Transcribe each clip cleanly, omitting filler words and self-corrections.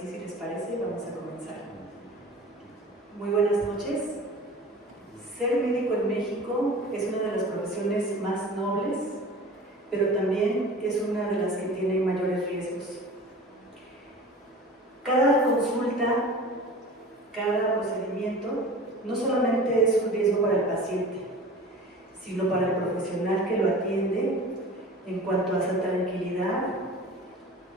así, si les parece, vamos a comenzar. Muy buenas noches. Ser médico en México es una de las profesiones más nobles, pero también es una de las que tiene mayores riesgos. Cada consulta, cada procedimiento, no solamente es un riesgo para el paciente, sino para el profesional que lo atiende en cuanto a su tranquilidad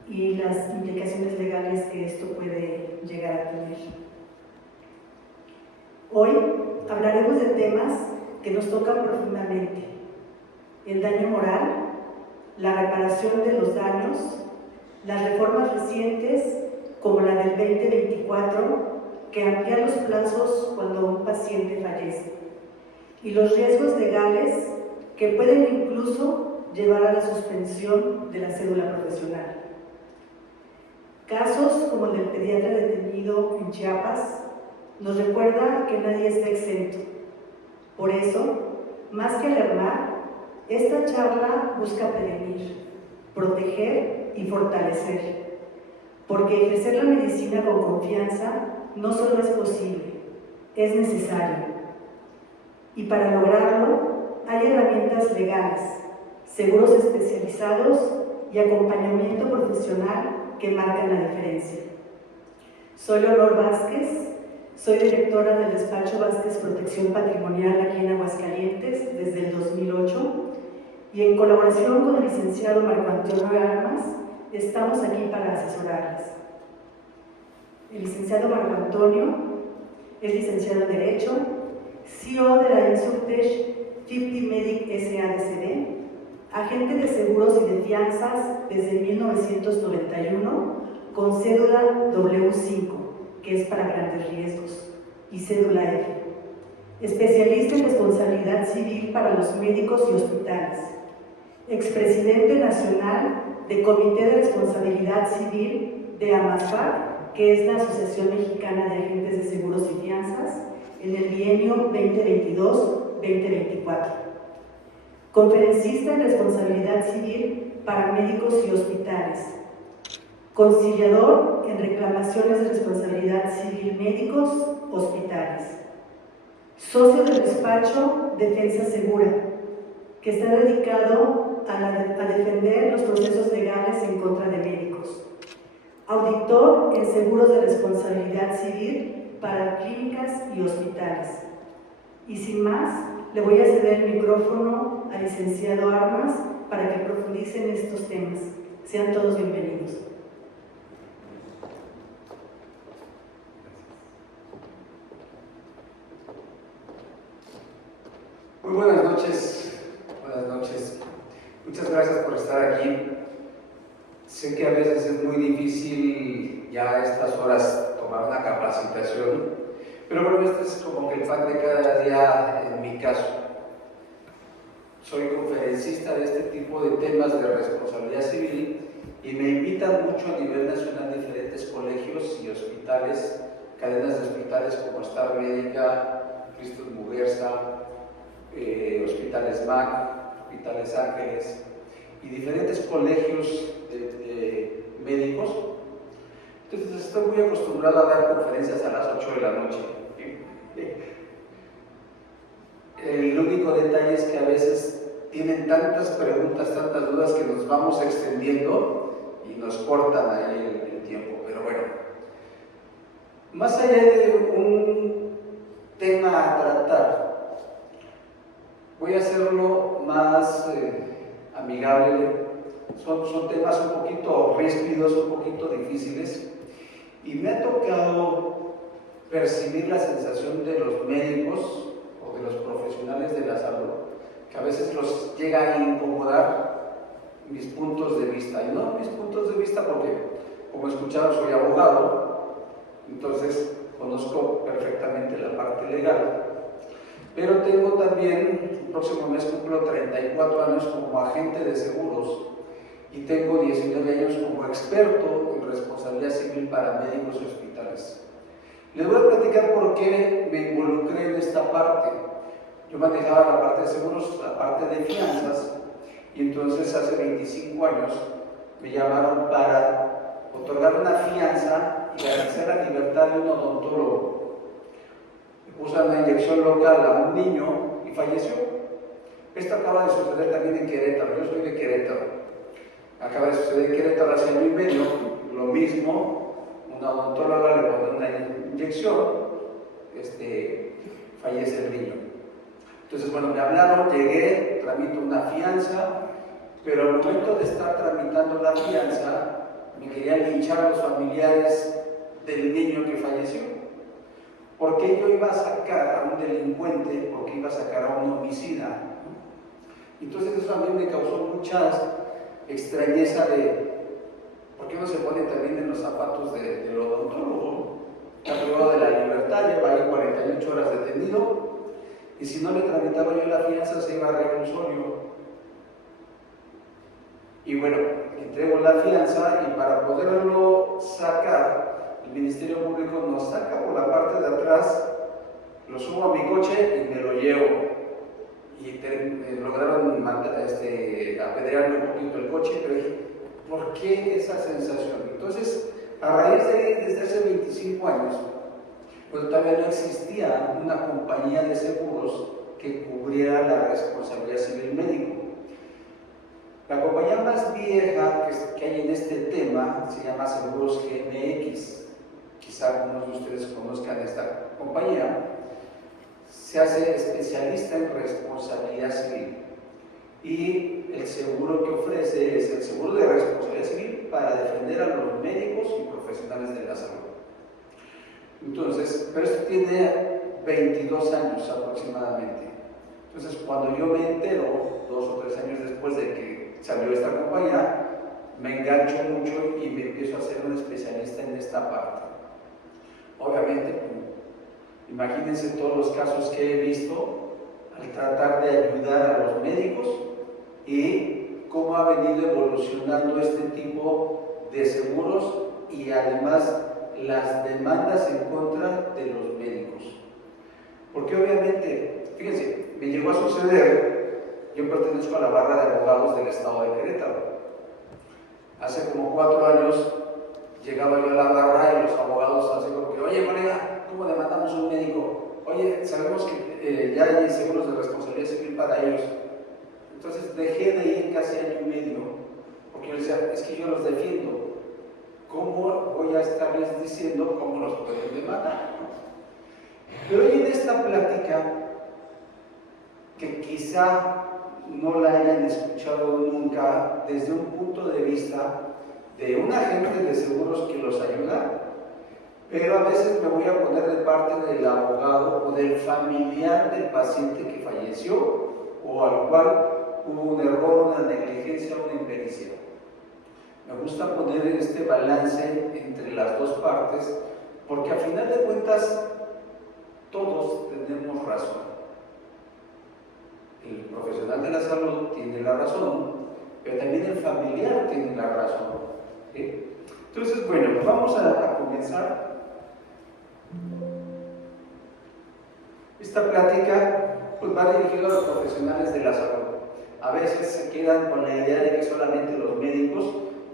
y las implicaciones legales que esto puede llegar a tener. Hoy hablaremos de temas que nos tocan profundamente: el daño moral, la reparación de los daños, las reformas recientes como la del 2024 que amplía los plazos cuando un paciente fallece, y los riesgos legales que pueden incluso llevar a la suspensión de la cédula profesional. Casos como el del pediatra detenido en Chiapas nos recuerda que nadie está exento. Por eso, más que alarmar, esta charla busca prevenir, proteger y fortalecer, porque ejercer la medicina con confianza no solo es posible, es necesario. Y para lograrlo, hay herramientas legales, seguros especializados y acompañamiento profesional que marcan la diferencia. Soy Leonor Vázquez, soy directora del despacho Vázquez Protección Patrimonial aquí en Aguascalientes desde el 2008, y en colaboración con el licenciado Marco Antonio Armas estamos aquí para asesorarles. El licenciado Marco Antonio es licenciado en Derecho, CEO de la Insurtech 50 Medic S.A.D.C.B., agente de seguros y de fianzas desde 1991, con cédula W5, que es para grandes riesgos, y cédula F. Especialista en responsabilidad civil para los médicos y hospitales. Expresidente nacional de Comité de Responsabilidad Civil de AMASFAC, que es la Asociación Mexicana de Agentes de Seguros y Fianzas, en el bienio 2022-2024. Conferencista en responsabilidad civil para médicos y hospitales. Conciliador en reclamaciones de responsabilidad civil médicos, hospitales. Socio del despacho Defensa Segura, que está dedicado a defender los procesos legales en contra de médicos. Auditor en seguros de responsabilidad civil para clínicas y hospitales. Y sin más, le voy a ceder el micrófono al licenciado Armas para que profundice en estos temas. Sean todos bienvenidos. Muy buenas noches. Buenas noches. Muchas gracias por estar aquí. Sé que a veces es muy difícil ya a estas horas tomar una capacitación, pero bueno, este es como que el pan de cada día en mi caso. Soy conferencista de este tipo de temas de responsabilidad civil y me invitan mucho a nivel nacional diferentes colegios y hospitales, cadenas de hospitales como Star Médica, Cristos Muguerza, Hospitales MAC, Hospitales Ángeles y diferentes colegios de médicos. Entonces estoy muy acostumbrado a dar conferencias a las 8 de la noche. El único detalle es que a veces tienen tantas preguntas, tantas dudas que nos vamos extendiendo y nos cortan ahí el tiempo. Pero bueno, más allá de un tema a tratar, voy a hacerlo más amigable. Son temas un poquito ríspidos, un poquito difíciles, y me ha tocado percibir la sensación de los médicos o de los profesionales de la salud, que a veces los llega a incomodar mis puntos de vista. Y no mis puntos de vista porque, como escucharon, soy abogado, entonces conozco perfectamente la parte legal. Pero tengo también, el próximo mes cumplo 34 años como agente de seguros y tengo 19 años como experto en responsabilidad civil para médicos y hospitales. Les voy a platicar por qué me involucré en esta parte. Yo manejaba la parte de seguros, la parte de fianzas, y entonces hace 25 años me llamaron para otorgar una fianza y garantizar la libertad de un odontólogo. Le puso una inyección local a un niño y falleció. Esto acaba de suceder también en Querétaro. Yo soy de Querétaro. Acaba de suceder en Querétaro hace año y medio. Lo mismo, una odontóloga le pone una inyección, fallece el niño. Entonces, bueno, me hablaron, llegué, tramito una fianza, pero al momento de estar tramitando la fianza, me querían linchar a los familiares del niño que falleció. Porque yo iba a sacar a un delincuente, porque iba a sacar a un homicida. Entonces eso a mí me causó mucha extrañeza de ¿por qué no se pone también en los zapatos del odontólogo? Está privado de la libertad, lleva ahí 48 horas detenido, y si no le tramitaba yo la fianza se iba a reclusorio. Y bueno, entrego la fianza y para poderlo sacar, el Ministerio Público nos saca por la parte de atrás, lo subo a mi coche y me lo llevo. Y lograron apedrearme un poquito el coche, pero dije, ¿por qué esa sensación? Entonces, a raíz de ahí, desde hace 25 años, pues todavía no existía una compañía de seguros que cubriera la responsabilidad civil médico. La compañía más vieja que hay en este tema se llama Seguros GMX. Quizá algunos de ustedes conozcan esta compañía. Se hace especialista en responsabilidad civil y el seguro que ofrece es el seguro de responsabilidad civil para defender a los médicos y profesionales de la salud. Entonces, pero esto tiene 22 años aproximadamente. Entonces, cuando yo me entero, 2 o 3 años después de que salió esta compañía, me engancho mucho y me empiezo a ser un especialista en esta parte. Obviamente, imagínense todos los casos que he visto al tratar de ayudar a los médicos y cómo ha venido evolucionando este tipo de seguros y además las demandas en contra de los médicos. Porque obviamente, fíjense, me llegó a suceder, yo pertenezco a la barra de abogados del estado de Querétaro. Hace como 4 años llegaba yo a la barra y los abogados así como que, oye colega, ¿cómo demandamos a un médico? Oye, sabemos que ya hay seguros de responsabilidad civil para ellos. Entonces dejé de ir casi año y medio, porque yo decía, es que yo los defiendo. ¿Cómo voy a estarles diciendo cómo los pueden demandar? Pero hoy en esta plática, que quizá no la hayan escuchado nunca desde un punto de vista de un agente de seguros que los ayuda, pero a veces me voy a poner de parte del abogado o del familiar del paciente que falleció o al cual hubo un error, una negligencia, una impericia. Me gusta poner este balance entre las dos partes porque a final de cuentas todos tenemos razón. El profesional de la salud tiene la razón, pero también el familiar tiene la razón. ¿Sí? Entonces, bueno, vamos a comenzar esta plática, pues va dirigida a los profesionales de la salud. A veces se quedan con la idea de que solamente los médicos,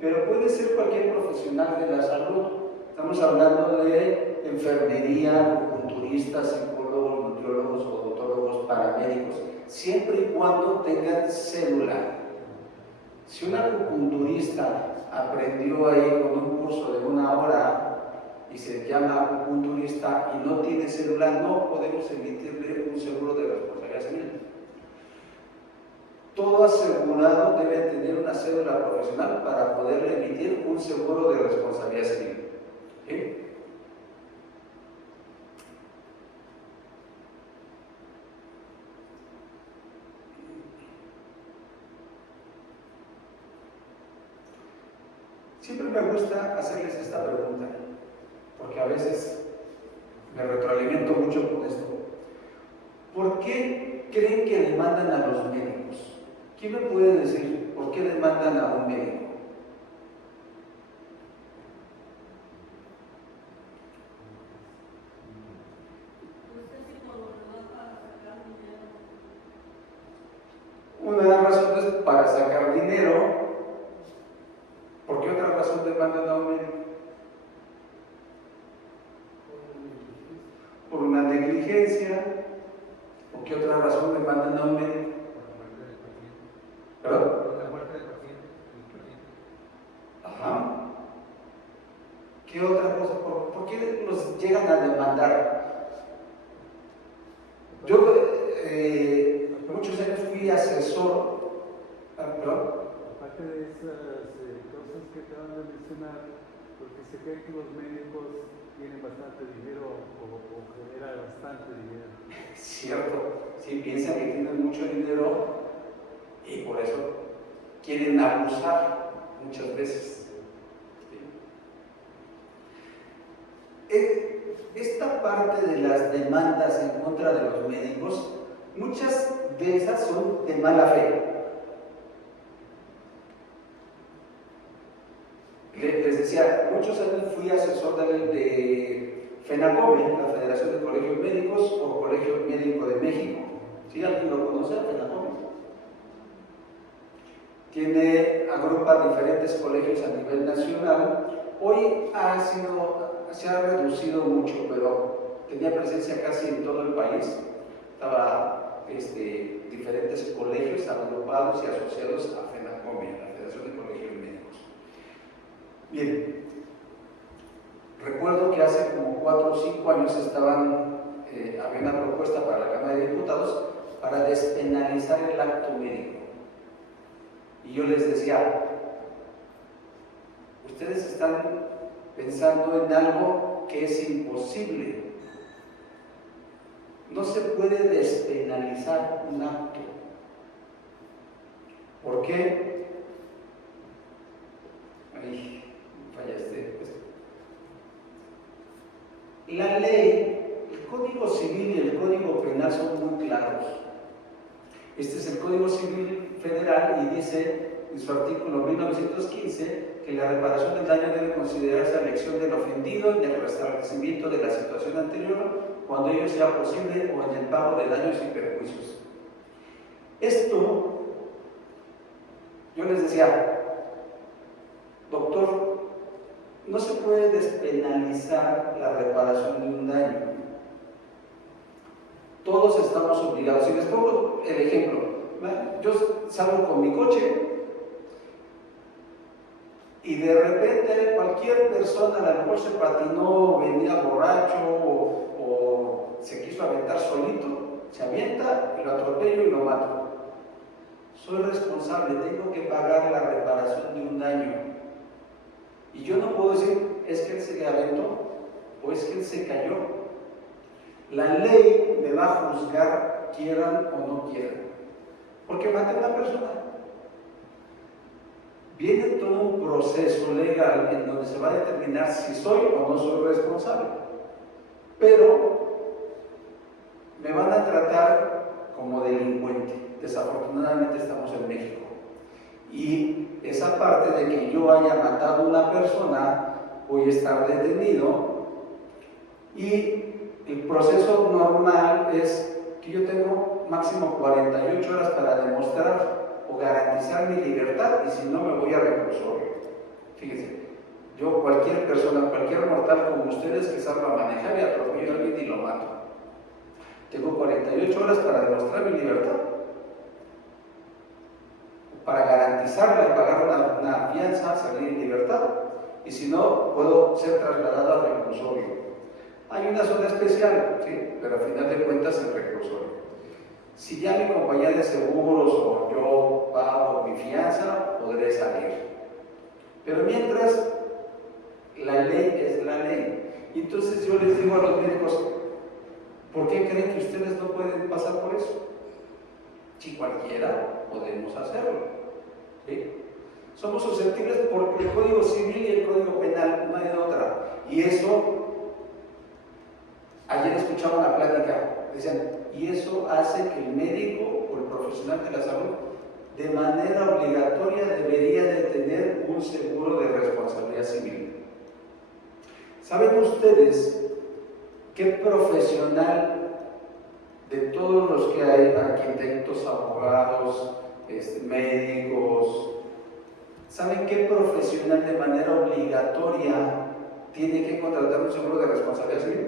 pero puede ser cualquier profesional de la salud. Estamos hablando de enfermería, acupunturistas, psicólogos, nutriólogos, odontólogos, paramédicos, siempre y cuando tengan cédula. Si un acupunturista aprendió ahí con un curso de 1 hora y se llama acupunturista y no tiene cédula, no podemos emitirle un seguro de responsabilidad civil. Todo asegurado debe tener una cédula profesional para poderle emitir un seguro de responsabilidad civil. ¿Sí? Siempre me gusta hacerles esta pregunta, porque a veces me retroalimento mucho con esto. ¿Por qué creen que demandan a los médicos? ¿Quién me puede decir por qué demandan a un médico? Una razón es para sacar dinero. ¿Por qué otra razón demandan a un médico? a un médico? ¿Perdón? La muerte del paciente. Ajá. ¿Qué otra cosa? ¿Por qué nos llegan a demandar? Yo muchos años fui asesor. ¿Perdón? Aparte de esas cosas que acaban de mencionar, porque se cree que los médicos tienen bastante dinero o generan bastante dinero. Cierto, sí, piensan que tienen mucho dinero y por eso quieren abusar muchas veces. Esta parte de las demandas en contra de los médicos, muchas de esas son de mala fe. Les decía, muchos años fui asesor de FENACOME, la Federación de Colegios Médicos o Colegio Médico de México. ¿Sí? ¿Alguien lo conoce, FENACOME? Agrupa diferentes colegios a nivel nacional. Hoy se ha reducido mucho, pero tenía presencia casi en todo el país. Estaba diferentes colegios agrupados y asociados a FENACOME, la Federación de Colegios Médicos. Bien, recuerdo que hace como 4 o 5 años había una propuesta para la Cámara de Diputados para despenalizar el acto médico. Y yo les decía, ustedes están pensando en algo que es imposible. No se puede despenalizar un acto. ¿Por qué? Ahí fallaste. La ley, el Código Civil y el Código Penal son muy claros. Este es el Código Civil Federal y dice en su artículo 1915 que la reparación del daño debe considerarse a elección del ofendido en el restablecimiento de la situación anterior cuando ello sea posible o en el pago de daños y perjuicios. Esto, yo les decía, doctor, no se puede despenalizar la reparación de un daño. Todos estamos obligados. Si les pongo el ejemplo, yo salgo con mi coche y de repente cualquier persona, a lo mejor se patinó, venía borracho o se quiso aventar solito, se avienta, lo atropello y lo mato. Soy responsable, tengo que pagar la reparación de un daño. Y yo no puedo decir, es que él se aventó o es que él se cayó. La ley me va a juzgar, quieran o no quieran, porque maté a una persona. Viene todo un proceso legal en donde se va a determinar si soy o no soy responsable. Pero me van a tratar como delincuente. Desafortunadamente estamos en México. Y esa parte de que yo haya matado a una persona, voy a estar detenido. Y el proceso normal es que yo tengo máximo 48 horas para demostrar o garantizar mi libertad, y si no me voy a reclusorio. Fíjense, yo cualquier persona, cualquier mortal como ustedes que salga a manejar y atropello a alguien y lo mato. Tengo 48 horas para demostrar mi libertad, para garantizarla y pagar una fianza, salir en libertad, y si no, puedo ser trasladado al reclusorio. Hay una zona especial, ¿sí? Pero al final de cuentas el reclusorio. Si ya mi compañía de seguros o yo pago mi fianza, podré salir. Pero mientras, la ley es la ley. Entonces yo les digo a los médicos, ¿por qué creen que ustedes no pueden pasar por eso? Si cualquiera podemos hacerlo. ¿Sí? Somos susceptibles por el Código Civil y el Código Penal, no hay de otra. Y eso, ayer escuchaba una plática, decían, y eso hace que el médico o el profesional de la salud de manera obligatoria debería de tener un seguro de responsabilidad civil. ¿Saben ustedes qué profesional de todos los que hay, arquitectos, abogados, médicos, saben qué profesional de manera obligatoria tiene que contratar un seguro de responsabilidad civil?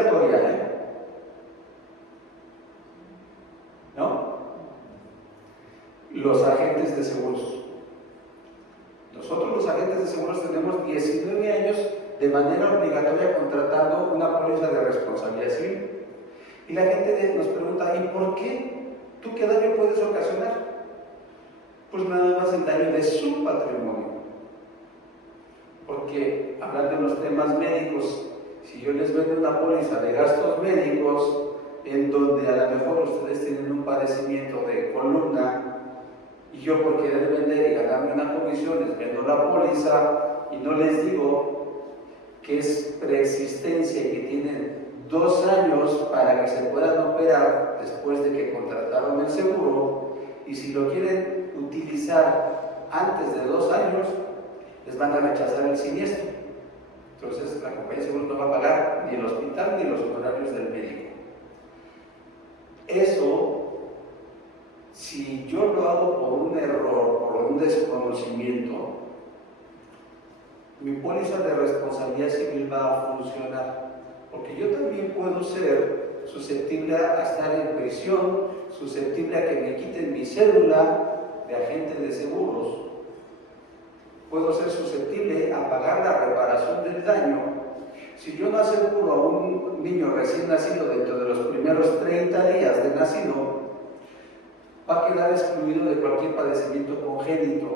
obligatoria, ¿no? Los agentes de seguros. Nosotros los agentes de seguros tenemos 19 años de manera obligatoria contratando una póliza de responsabilidad civil. Y la gente nos pregunta, ¿y por qué? ¿Tú qué daño puedes ocasionar? Pues nada más el daño de su patrimonio. Porque hablando de los temas médicos, si yo les vendo una póliza de gastos médicos, en donde a lo mejor ustedes tienen un padecimiento de columna, y yo por querer vender y ganarme una comisión les vendo la póliza y no les digo que es preexistencia y que tienen 2 años para que se puedan operar después de que contrataron el seguro, y si lo quieren utilizar antes de 2 años, les van a rechazar el siniestro. Entonces la compañía de seguros no va a pagar ni el hospital ni los honorarios del médico. Eso, si yo lo hago por un error, por un desconocimiento, mi póliza de responsabilidad civil va a funcionar, porque yo también puedo ser susceptible a estar en prisión, susceptible a que me quiten mi cédula de agente de seguros, puedo ser susceptible a pagar la reparación del daño. Si yo no aseguro a un niño recién nacido dentro de los primeros 30 días de nacido, va a quedar excluido de cualquier padecimiento congénito.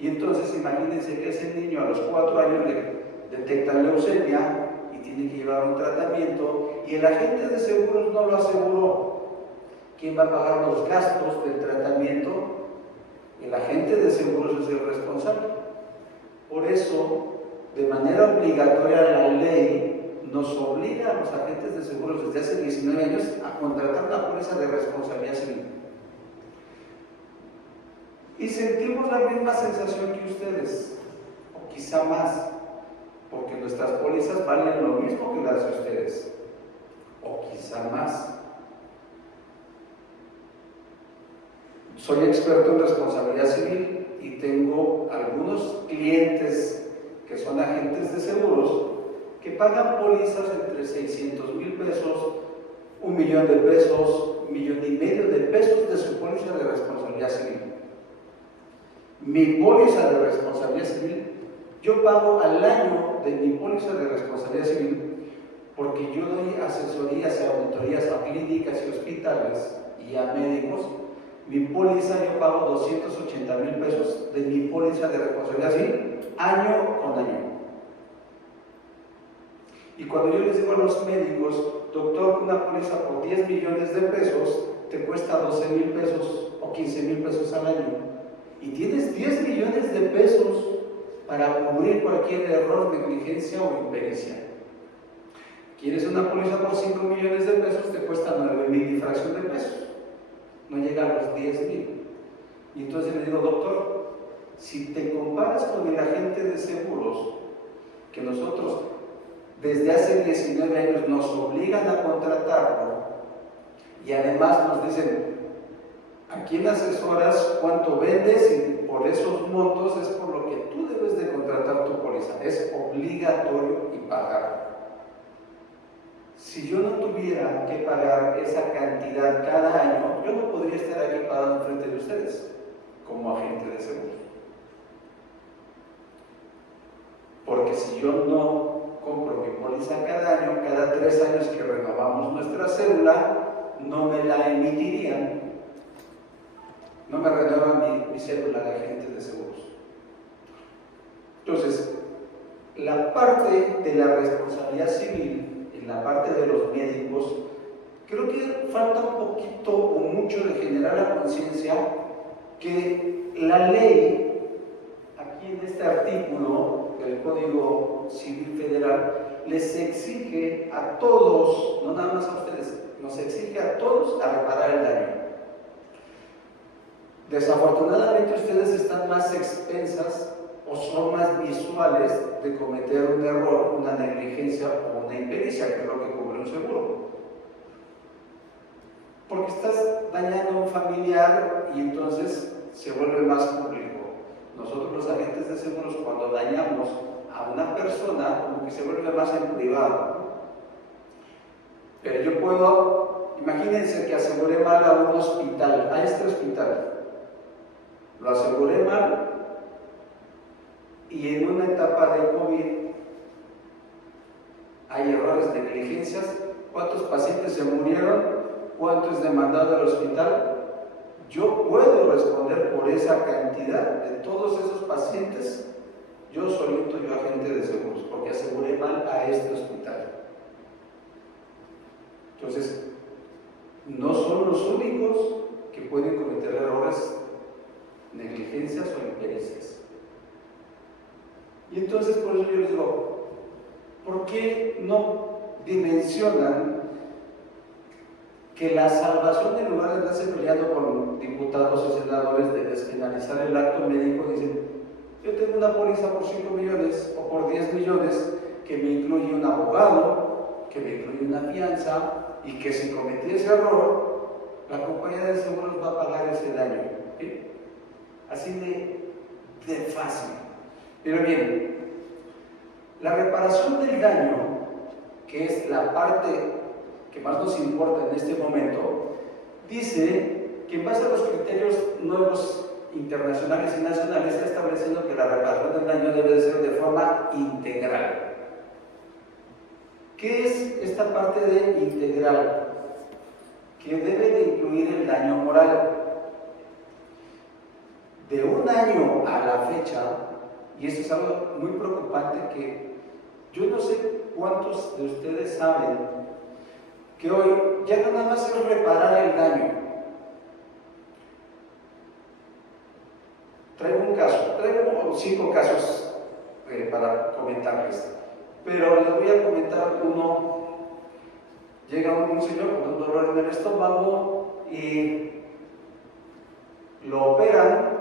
Y entonces imagínense que ese niño a los 4 años le detectan leucemia y tiene que llevar un tratamiento, y el agente de seguros no lo aseguró. ¿Quién va a pagar los gastos del tratamiento? El agente de seguros es el responsable. Por eso, de manera obligatoria, la ley nos obliga a los agentes de seguros desde hace 19 años a contratar una póliza de responsabilidad civil. Y sentimos la misma sensación que ustedes, o quizá más, porque nuestras pólizas valen lo mismo que las de ustedes, o quizá más. Soy experto en responsabilidad civil y tengo algunos clientes que son agentes de seguros que pagan pólizas entre 600,000 pesos, 1,000,000 de pesos, 1,500,000 de pesos de su póliza de responsabilidad civil. Mi póliza de responsabilidad civil, yo pago al año de mi póliza de responsabilidad civil porque yo doy asesorías y auditorías a clínicas y hospitales y a médicos. Mi póliza, yo pago 280,000 pesos de mi póliza de responsabilidad civil año con año. Y cuando yo les digo a los médicos, doctor, una póliza por 10 millones de pesos te cuesta 12,000 pesos o 15,000 pesos al año. Y tienes 10 millones de pesos para cubrir cualquier error, negligencia o impericia. ¿Quieres una póliza por 5 millones de pesos? Te cuesta 9,000 y fracción de pesos. No llega a los 10,000. Y entonces le digo, doctor, si te comparas con el agente de seguros, que nosotros desde hace 19 años nos obligan a contratarlo, y además nos dicen, ¿a quién asesoras? ¿Cuánto vendes? Y por esos montos es por lo que tú debes de contratar tu póliza. Es obligatorio y pagar. Si yo no tuviera que pagar esa cantidad cada año, yo no podría estar aquí parado enfrente de ustedes como agente de seguros. Porque si yo no compro mi póliza cada año, cada 3 años que renovamos nuestra cédula, no me la emitirían. No me renuevan mi cédula de agente de seguros. Entonces, la parte de la responsabilidad civil, en la parte de los médicos, creo que falta un poquito o mucho de generar la conciencia que la ley, aquí en este artículo del Código Civil Federal, les exige a todos, no nada más a ustedes, nos exige a todos a reparar el daño. Desafortunadamente ustedes están más expensas o son más visuales de cometer un error, una negligencia o una impericia, que es lo que cubre un seguro. Porque estás dañando a un familiar y entonces se vuelve más público. Nosotros los agentes de seguros, cuando dañamos a una persona, como que se vuelve más en privado. Pero yo puedo, imagínense que aseguré mal a un hospital, a este hospital. Lo aseguré mal y en una etapa de COVID hay errores, negligencias. ¿Cuántos pacientes se murieron? ¿Cuánto es demandado al hospital? Yo puedo responder por esa cantidad de todos esos pacientes. Yo solito, yo agente de seguros, porque aseguré mal a este hospital. Entonces, no son los únicos que pueden cometer errores, negligencias o impericias. Y entonces, por eso yo les digo, ¿por qué no dimensionan que la salvación, en lugar de estarse peleando con diputados o senadores de despenalizar el acto médico, dicen, yo tengo una póliza por 5 millones o por 10 millones que me incluye un abogado, que me incluye una fianza y que si cometí ese error, la compañía de seguros va a pagar ese daño. ¿Sí? Así de fácil. Pero bien, la reparación del daño, que es la parte que más nos importa en este momento, dice que en base a los criterios nuevos internacionales y nacionales está estableciendo que la reparación del daño debe de ser de forma integral. ¿Qué es esta parte de integral? Que debe de incluir el daño moral. De un año a la fecha, y esto es algo muy preocupante que yo no sé cuántos de ustedes saben, que hoy ya no nada más es reparar el daño. Traigo 5 casos para comentarles, pero les voy a comentar uno. Llega un señor con un dolor en el estómago y lo operan,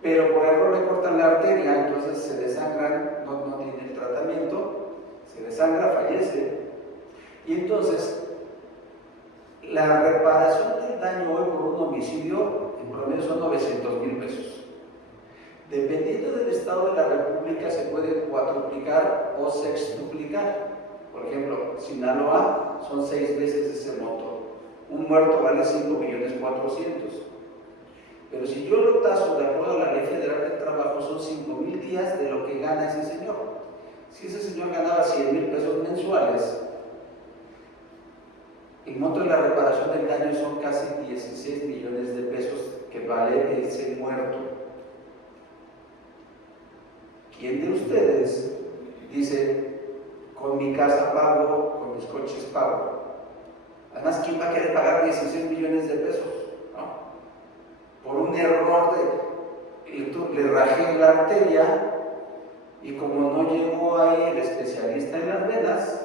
pero por error le cortan la arteria, entonces se desangran, no tiene el tratamiento, se desangra, fallece. Y entonces, la reparación del daño hoy por un homicidio, en promedio son 900,000 pesos. Dependiendo del estado de la República, se puede cuadruplicar o sextuplicar. Por ejemplo, Sinaloa son 6 veces ese monto. Un muerto vale 5,400,000. Pero si yo lo taso de acuerdo a la Ley Federal del Trabajo, son 5,000 días de lo que gana ese señor. Si ese señor ganaba 100,000 pesos mensuales, el monto de la reparación del daño son casi 16 millones de pesos que vale ese muerto. ¿Quién de ustedes dice, con mi casa pago, con mis coches pago? Además, ¿quién va a querer pagar 16 millones de pesos? ¿No? Por un error le rajé la arteria y como no llegó ahí el especialista en las venas,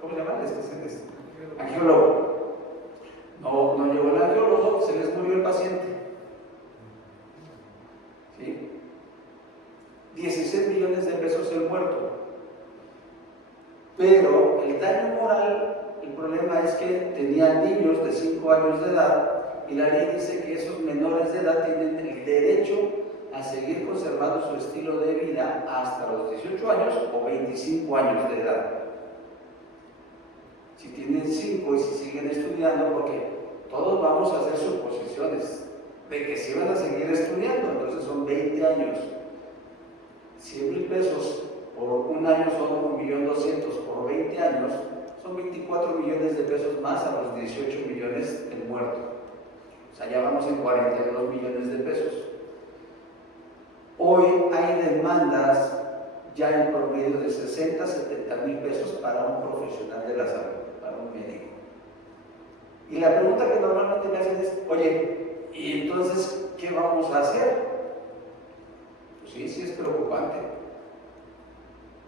¿cómo se llama el especialista? Angiólogo. No llegó el angiólogo, se les murió el paciente. ¿Sí? 16 millones de pesos el muerto. Pero el daño moral, el problema es que tenían niños de 5 años de edad y la ley dice que esos menores de edad tienen el derecho a seguir conservando su estilo de vida hasta los 18 años o 25 años de edad. Si tienen 5 y si siguen estudiando, porque todos vamos a hacer suposiciones de que si van a seguir estudiando, entonces son 20 años. 100,000 pesos por un año son 1,200,000, por 20 años son 24 millones de pesos más a los 18 millones del muerto. O sea, ya vamos en 42 millones de pesos. Hoy hay demandas ya en promedio de 60, 70,000 pesos para un profesional de la salud, para un médico. Y la pregunta que normalmente me hacen es, oye, ¿y entonces qué vamos a hacer? Pues sí es preocupante.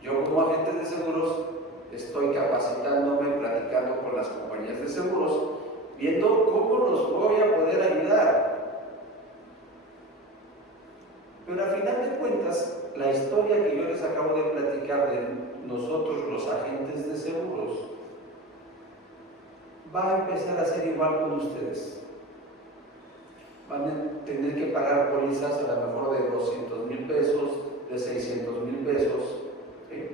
Yo como agente de seguros estoy capacitándome, platicando con las compañías de seguros, viendo cómo los voy a poder ayudar. Pero al final de cuentas, la historia que yo les acabo de platicar de nosotros los agentes de seguros va a empezar a ser igual con ustedes. Van a tener que pagar pólizas a lo mejor de 200,000 pesos, de 600,000 pesos, ¿sí?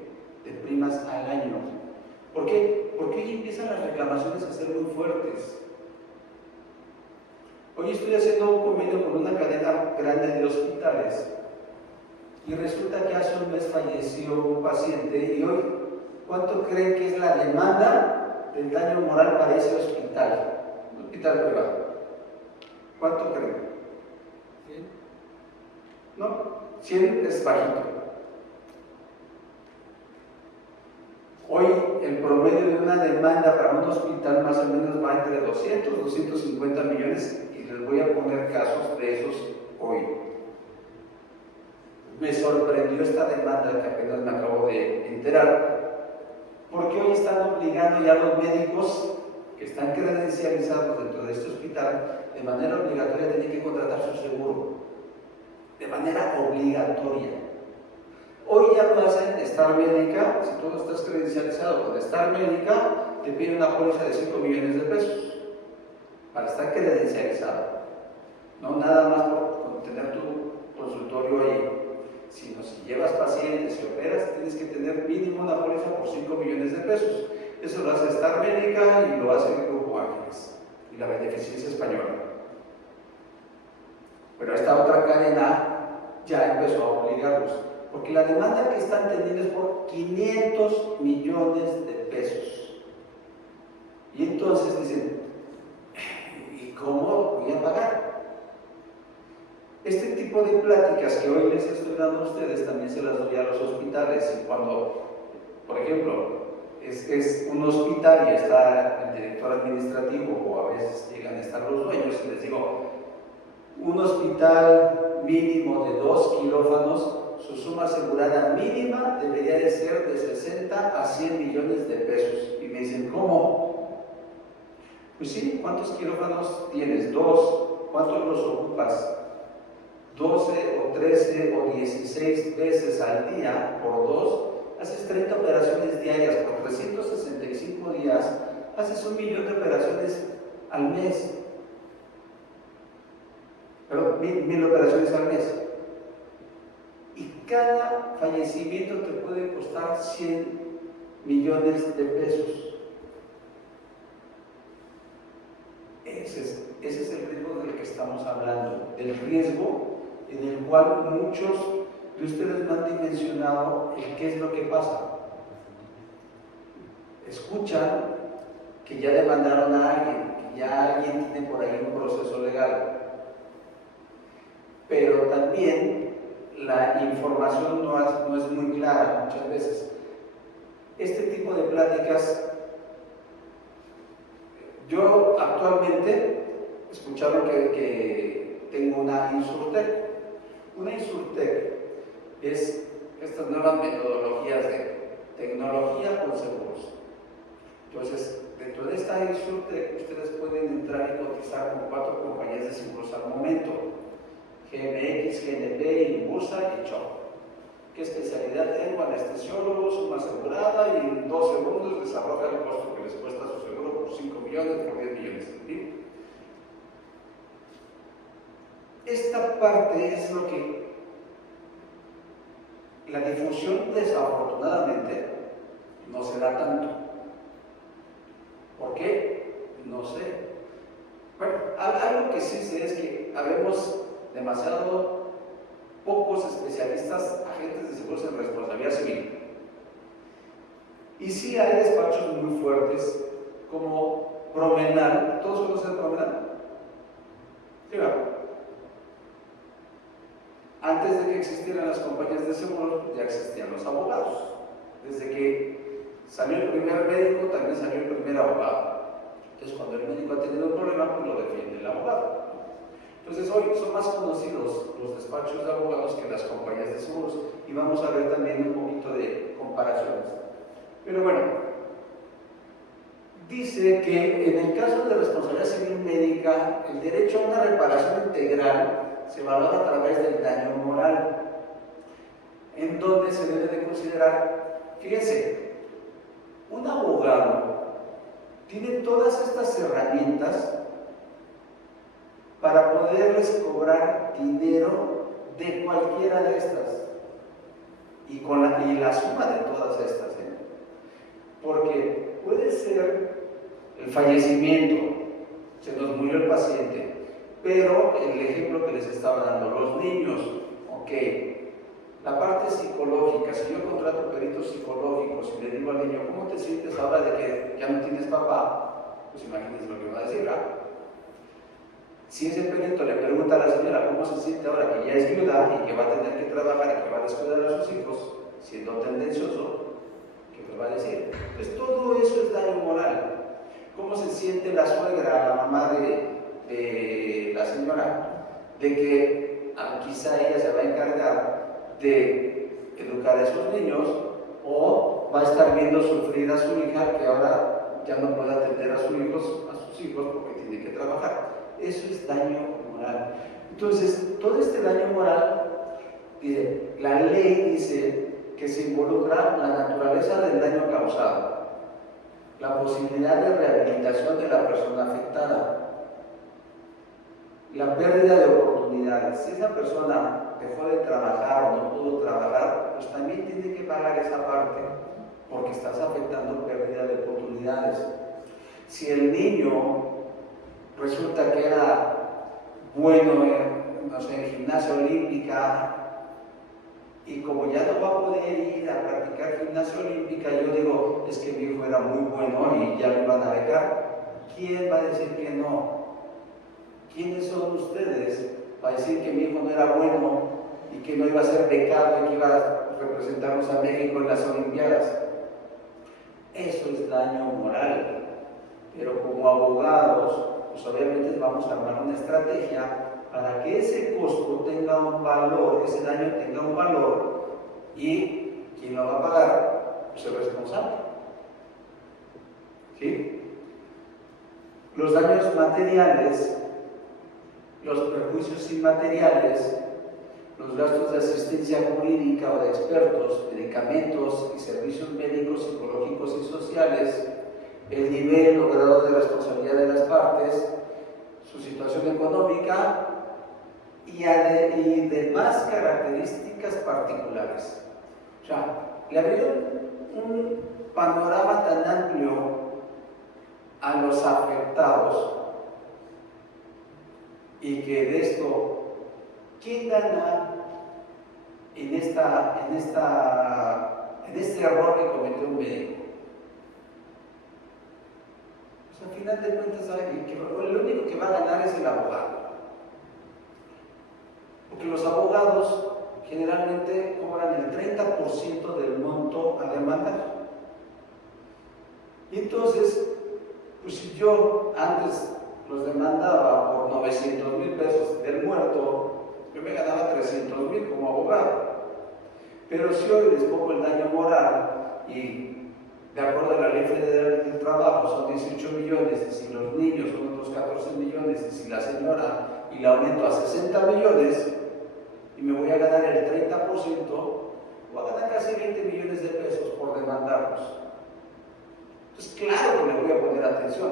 De primas al año. ¿Por qué? Porque hoy empiezan las reclamaciones a ser muy fuertes. Hoy estoy haciendo un convenio con una cadena grande de hospitales y resulta que hace un mes falleció un paciente y hoy, ¿cuánto creen que es la demanda del daño moral para ese hospital? Un hospital privado. ¿Cuánto creen? 100. No, 100 es bajito. Hoy el promedio de una demanda para un hospital más o menos va entre 200 y 250 millones y les voy a poner casos de esos hoy. Me sorprendió esta demanda que apenas me acabo de enterar, porque hoy están obligando ya a los médicos que están credencializados dentro de este hospital, de manera obligatoria tienen que contratar su seguro, de manera obligatoria. Hoy ya lo hacen Star Médica, si tú no estás credencializado con Star Médica, te piden una póliza de 5 millones de pesos para estar credencializado. No nada más por tener tu consultorio ahí, sino si llevas pacientes y operas, tienes que tener mínimo una póliza por 5 millones de pesos. Eso lo hace Star Médica y lo hace el Grupo Ángeles y la Beneficencia Española. Pero esta otra cadena ya empezó a obligarlos, porque la demanda que están teniendo es por 500 millones de pesos. Y entonces dicen, ¿y cómo voy a pagar? Este tipo de pláticas que hoy les estoy dando a ustedes también se las doy a los hospitales. Y cuando, por ejemplo, es un hospital y está el director administrativo o a veces llegan a estar los dueños y les digo, un hospital mínimo de 2 quirófanos, su suma asegurada mínima debería de ser de 60 a 100 millones de pesos. Y me dicen, ¿cómo? Pues sí, ¿cuántos quirófanos tienes? 2. ¿Cuántos los ocupas? 12 o 13 o 16 veces al día por 2, haces 30 operaciones diarias por 365 días, haces 1.000.000 de operaciones al mes. Perdón, 1.000 operaciones al mes. Y cada fallecimiento te puede costar 100 millones de pesos. Ese es el riesgo del que estamos hablando, del riesgo en el cual muchos de ustedes no han dimensionado el qué es lo que pasa. Escuchan que ya demandaron a alguien, que ya alguien tiene por ahí un proceso legal, pero también la información no es muy clara muchas veces. Este tipo de pláticas, yo actualmente escucharon que tengo una Insurtech. Una Insurtech es estas nuevas metodologías de tecnología con seguros. Entonces, dentro de esta Insurtech, ustedes pueden entrar y cotizar con 4 compañías de seguros al momento: GMX, GNP, Inbursa y CHO. ¿Qué especialidad tengo? Anestesiólogo, suma asegurada, y en 2 segundos les arroja el costo que les cuesta su seguro por 5 millones, por 10 millones. ¿Sí? Esta parte es lo que la difusión, desafortunadamente, no se da tanto. ¿Por qué? No sé. Bueno, algo que sí sé es que habemos demasiado pocos especialistas, agentes de seguros en responsabilidad civil. Y sí hay despachos muy fuertes como Promenal. ¿Todos conocen Promenal? Sí, ¿verdad? Antes de que existieran las compañías de seguros, ya existían los abogados. Desde que salió el primer médico, también salió el primer abogado. Entonces, cuando el médico ha tenido un problema, pues lo defiende el abogado. Entonces, hoy son más conocidos los despachos de abogados que las compañías de seguros. Y vamos a ver también un poquito de comparaciones. Pero bueno, dice que en el caso de responsabilidad civil médica, el derecho a una reparación integral se valora a través del daño moral, en donde se debe de considerar, fíjense, un abogado tiene todas estas herramientas para poderles cobrar dinero de cualquiera de estas, y la suma de todas estas, porque puede ser el fallecimiento, se nos murió el paciente, pero el ejemplo que les estaba dando, los niños, ok, la parte psicológica, si yo contrato peritos psicológicos y le digo al niño, ¿cómo te sientes ahora de que ya no tienes papá? Pues imagínense lo que va a decir, ¿verdad? Si ese perito le pregunta a la señora cómo se siente ahora que ya es viuda y que va a tener que trabajar y que va a descuidar a sus hijos, siendo tendencioso, ¿qué me va a decir? Pues todo eso es daño moral. ¿Cómo se siente la suegra, la mamá de la señora? De que quizá ella se va a encargar de educar a esos niños o va a estar viendo sufrir a su hija que ahora ya no puede atender a sus hijos porque tiene que trabajar. Eso es daño moral. Entonces, todo este daño moral, dice, la ley dice que se involucra la naturaleza del daño causado, la posibilidad de rehabilitación de la persona afectada, la pérdida de oportunidades. Si esa persona dejó de trabajar o no pudo trabajar, pues también tiene que pagar esa parte, porque estás afectando pérdida de oportunidades. Si el niño resulta que era bueno en gimnasia olímpica y como ya no va a poder ir a practicar gimnasia olímpica, yo digo, es que mi hijo era muy bueno y ya lo iban a becar. ¿Quién va a decir que no? ¿Quiénes son ustedes para decir que mi hijo no era bueno y que no iba a ser becado y que iba a representarnos a México en las Olimpiadas? Eso es daño moral. Pero como abogados, pues obviamente vamos a armar una estrategia para que ese costo tenga un valor, ese daño tenga un valor, y quien lo va a pagar, pues el responsable. ¿Sí? Los daños materiales, los perjuicios inmateriales, los gastos de asistencia jurídica o de expertos, medicamentos y servicios médicos, psicológicos y sociales, el nivel o grado de responsabilidad de las partes, su situación económica y demás características particulares. O sea, le abrieron un panorama tan amplio a los afectados y que de esto, ¿quién gana en este error que cometió un médico? Al final de cuentas, ¿saben que el único que va a ganar es el abogado? Porque los abogados generalmente cobran el 30% del monto a demandar. Y entonces, pues si yo antes los demandaba por 900,000 pesos del muerto, yo me ganaba 300,000 como abogado. Pero si hoy les pongo el daño moral y de acuerdo a la Ley Federal del Trabajo son 18 millones, y si los niños son otros 14 millones, y si la señora, y la aumento a 60 millones, y me voy a ganar el 30%, voy a ganar casi 20 millones de pesos por demandarlos. Entonces, claro que le voy a poner atención.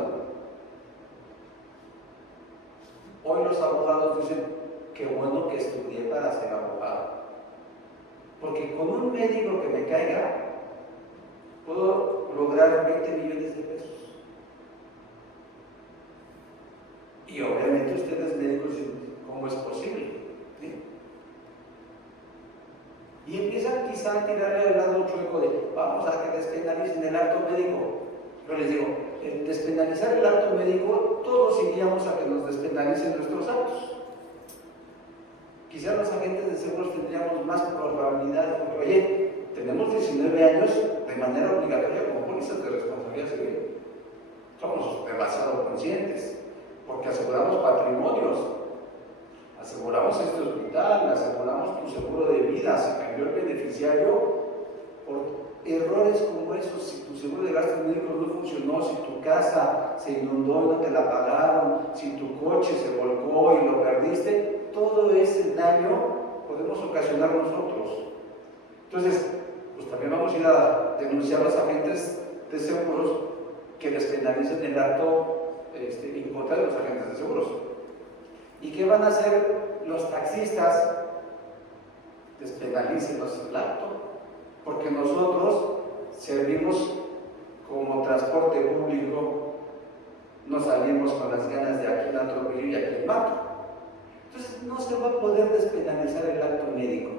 Hoy los abogados dicen, qué bueno que estudié para ser abogado. Porque con un médico que me caiga, puedo lograr 20 millones de pesos. Y obviamente ustedes médicos dicen, ¿cómo es posible? ¿Sí? Y empiezan quizá a tirarle al lado chueco de, vamos a que despenalicen el acto médico. Yo les digo, en despenalizar el acto médico, todos iríamos a que nos despenalicen nuestros actos. Quizá los agentes de seguros tendríamos más probabilidades, porque oye, tenemos 19 años de manera obligatoria como pólizas de responsabilidad civil. Somos demasiado conscientes, porque aseguramos patrimonios, aseguramos este hospital, aseguramos tu seguro de vida, se cambió el beneficiario por errores como esos. Si tu seguro de gastos médicos no funcionó, si tu casa se inundó y no te la pagaron, si tu coche se volcó y lo perdiste, todo ese daño podemos ocasionar nosotros. Entonces, pues también vamos a ir a denunciar a los agentes de seguros que despenalicen el acto en contra de los agentes de seguros. ¿Y qué van a hacer los taxistas? Despenalicen el acto, porque nosotros servimos como transporte público no salimos con las ganas de aquí en atropello y aquí en mato. Entonces no se va a poder despenalizar el acto médico.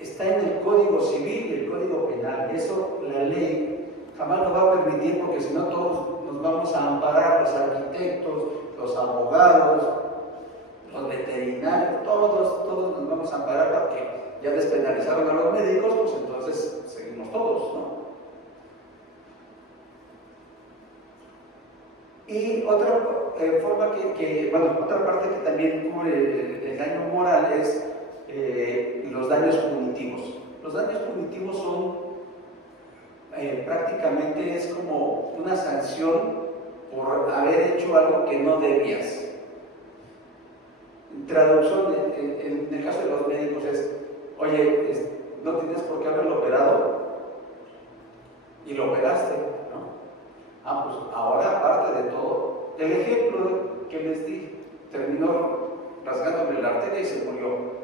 Está en el Código Civil y el Código Penal. Eso la ley jamás lo va a permitir, porque si no todos nos vamos a amparar, los arquitectos, los abogados, los veterinarios, todos nos vamos a amparar para que ya despenalizaron a los médicos, pues entonces seguimos todos, ¿no? Y otra forma otra parte que también cubre el daño moral es los daños punitivos. Los daños punitivos son prácticamente es como una sanción por haber hecho algo que no debías. Traducción, en el caso de los médicos es, oye, no tienes por qué haberlo operado y lo operaste, ¿no? Ah, pues ahora, aparte de todo, el ejemplo que les di, terminó rasgándole la arteria y se murió.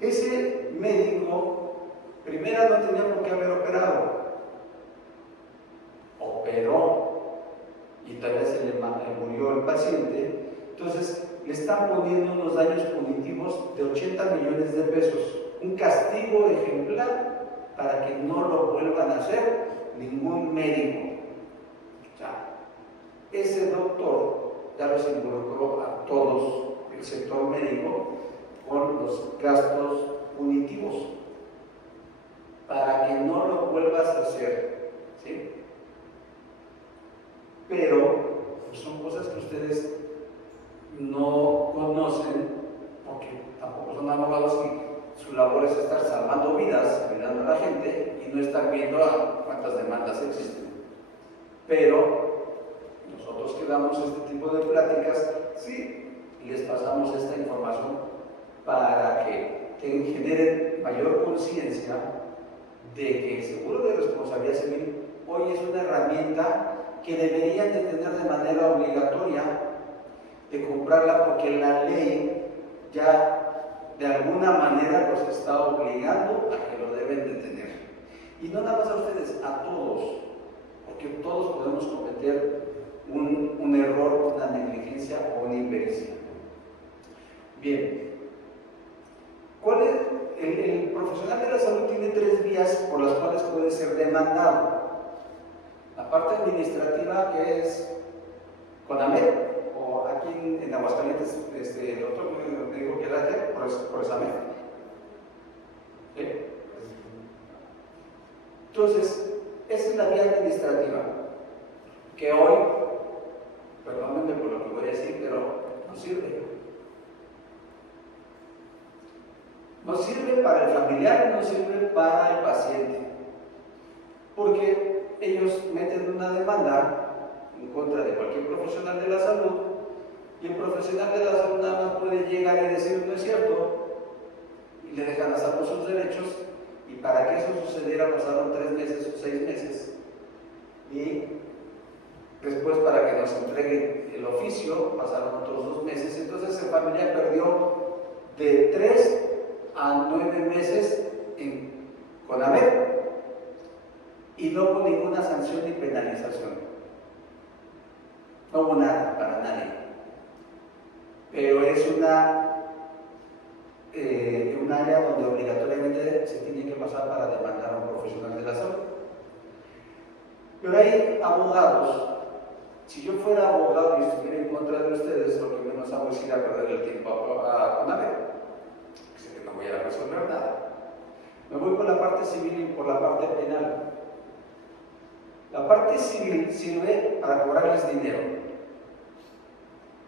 Ese médico, primero no tenía por qué haber operado, operó y tal vez se le murió el paciente, entonces le están poniendo unos daños punitivos de 80 millones de pesos, un castigo ejemplar para que no lo vuelvan a hacer ningún médico. O sea, ese doctor ya los involucró a todos, el sector médico, con los gastos punitivos, para que no lo vuelvas a hacer, ¿sí? Pero pues, son cosas que ustedes no conocen, porque tampoco son abogados y su labor es estar salvando vidas, ayudando a la gente y no estar viendo a cuántas demandas existen. Pero nosotros que damos este tipo de pláticas, sí, les pasamos esta información para que generen mayor conciencia de que el seguro de responsabilidad civil hoy es una herramienta que deberían de tener de manera obligatoria, de comprarla, porque la ley ya de alguna manera los está obligando a que lo deben de tener. Y no nada más a ustedes, a todos, porque todos podemos cometer un error, una negligencia o una impericia. Bien, ¿cuál es? El profesional de la salud tiene 3 vías por las cuales puede ser demandado. La parte administrativa, que es CONAMED, o aquí en Aguascalientes, el doctor me dijo que era por examen. ¿Sí? Entonces, esa es la vía administrativa, que hoy, perdónenme por lo que voy a decir, pero no sirve. No sirve para el familiar, no sirve para el paciente, porque ellos meten una demanda en contra de cualquier profesional de la salud y el profesional de la salud nada más puede llegar y decir no es cierto y le dejan a salvo sus derechos, y para que eso sucediera pasaron 3 meses o 6 meses y después para que nos entreguen el oficio pasaron otros 2 meses. Entonces el familiar perdió de 3 a 9 meses en CONAMED y no hubo ninguna sanción ni penalización. No hubo nada para nadie. Pero es un área donde obligatoriamente se tiene que pasar para demandar a un profesional de la salud. Pero hay abogados. Si yo fuera abogado y estuviera en contra de ustedes, lo que menos hago es ir a perder el tiempo a CONAMED. Sé que no voy a resolver nada. Me voy por la parte civil y por la parte penal. La parte civil sirve para cobrarles dinero.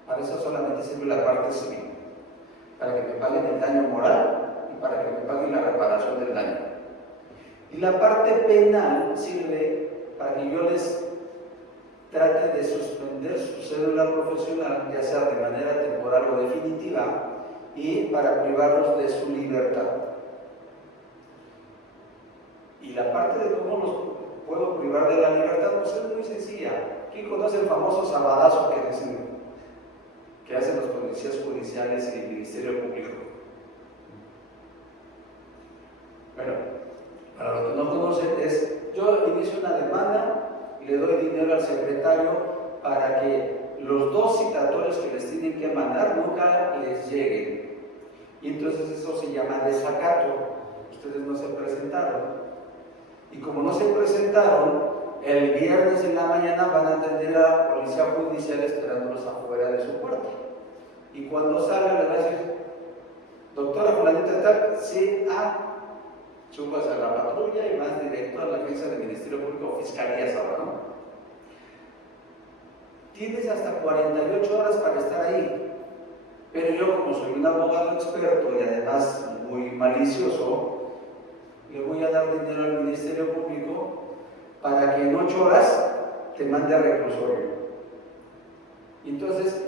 Para eso solamente sirve la parte civil. Para que me paguen el daño moral y para que me paguen la reparación del daño. Y la parte penal sirve para que yo les trate de suspender su cédula profesional, ya sea de manera temporal o definitiva, y para privarlos de su libertad. Y la parte de cómo los puedo privar de la libertad, pues es muy sencilla. ¿Quién conoce el famoso sabadazo que hacen los policías judiciales y el Ministerio Público? Bueno, para los que no conocen, yo le doy dinero al secretario para que los 2 citatorios que les tienen que mandar nunca les lleguen. Y entonces eso se llama desacato. Ustedes no se presentaron. Y como no se presentaron, el viernes en la mañana van a atender a la policía judicial esperándolos afuera de su puerta. Y cuando salgan les va a decir, doctora fulanita tal, sí, subas a la patrulla y vas directo a la agencia del Ministerio Público, fiscalías ahora, ¿no? Tienes hasta 48 horas para estar ahí. Pero yo, como soy un abogado experto y además muy malicioso, le voy a dar dinero al Ministerio Público para que en 8 horas te mande a reclusorio. Y entonces,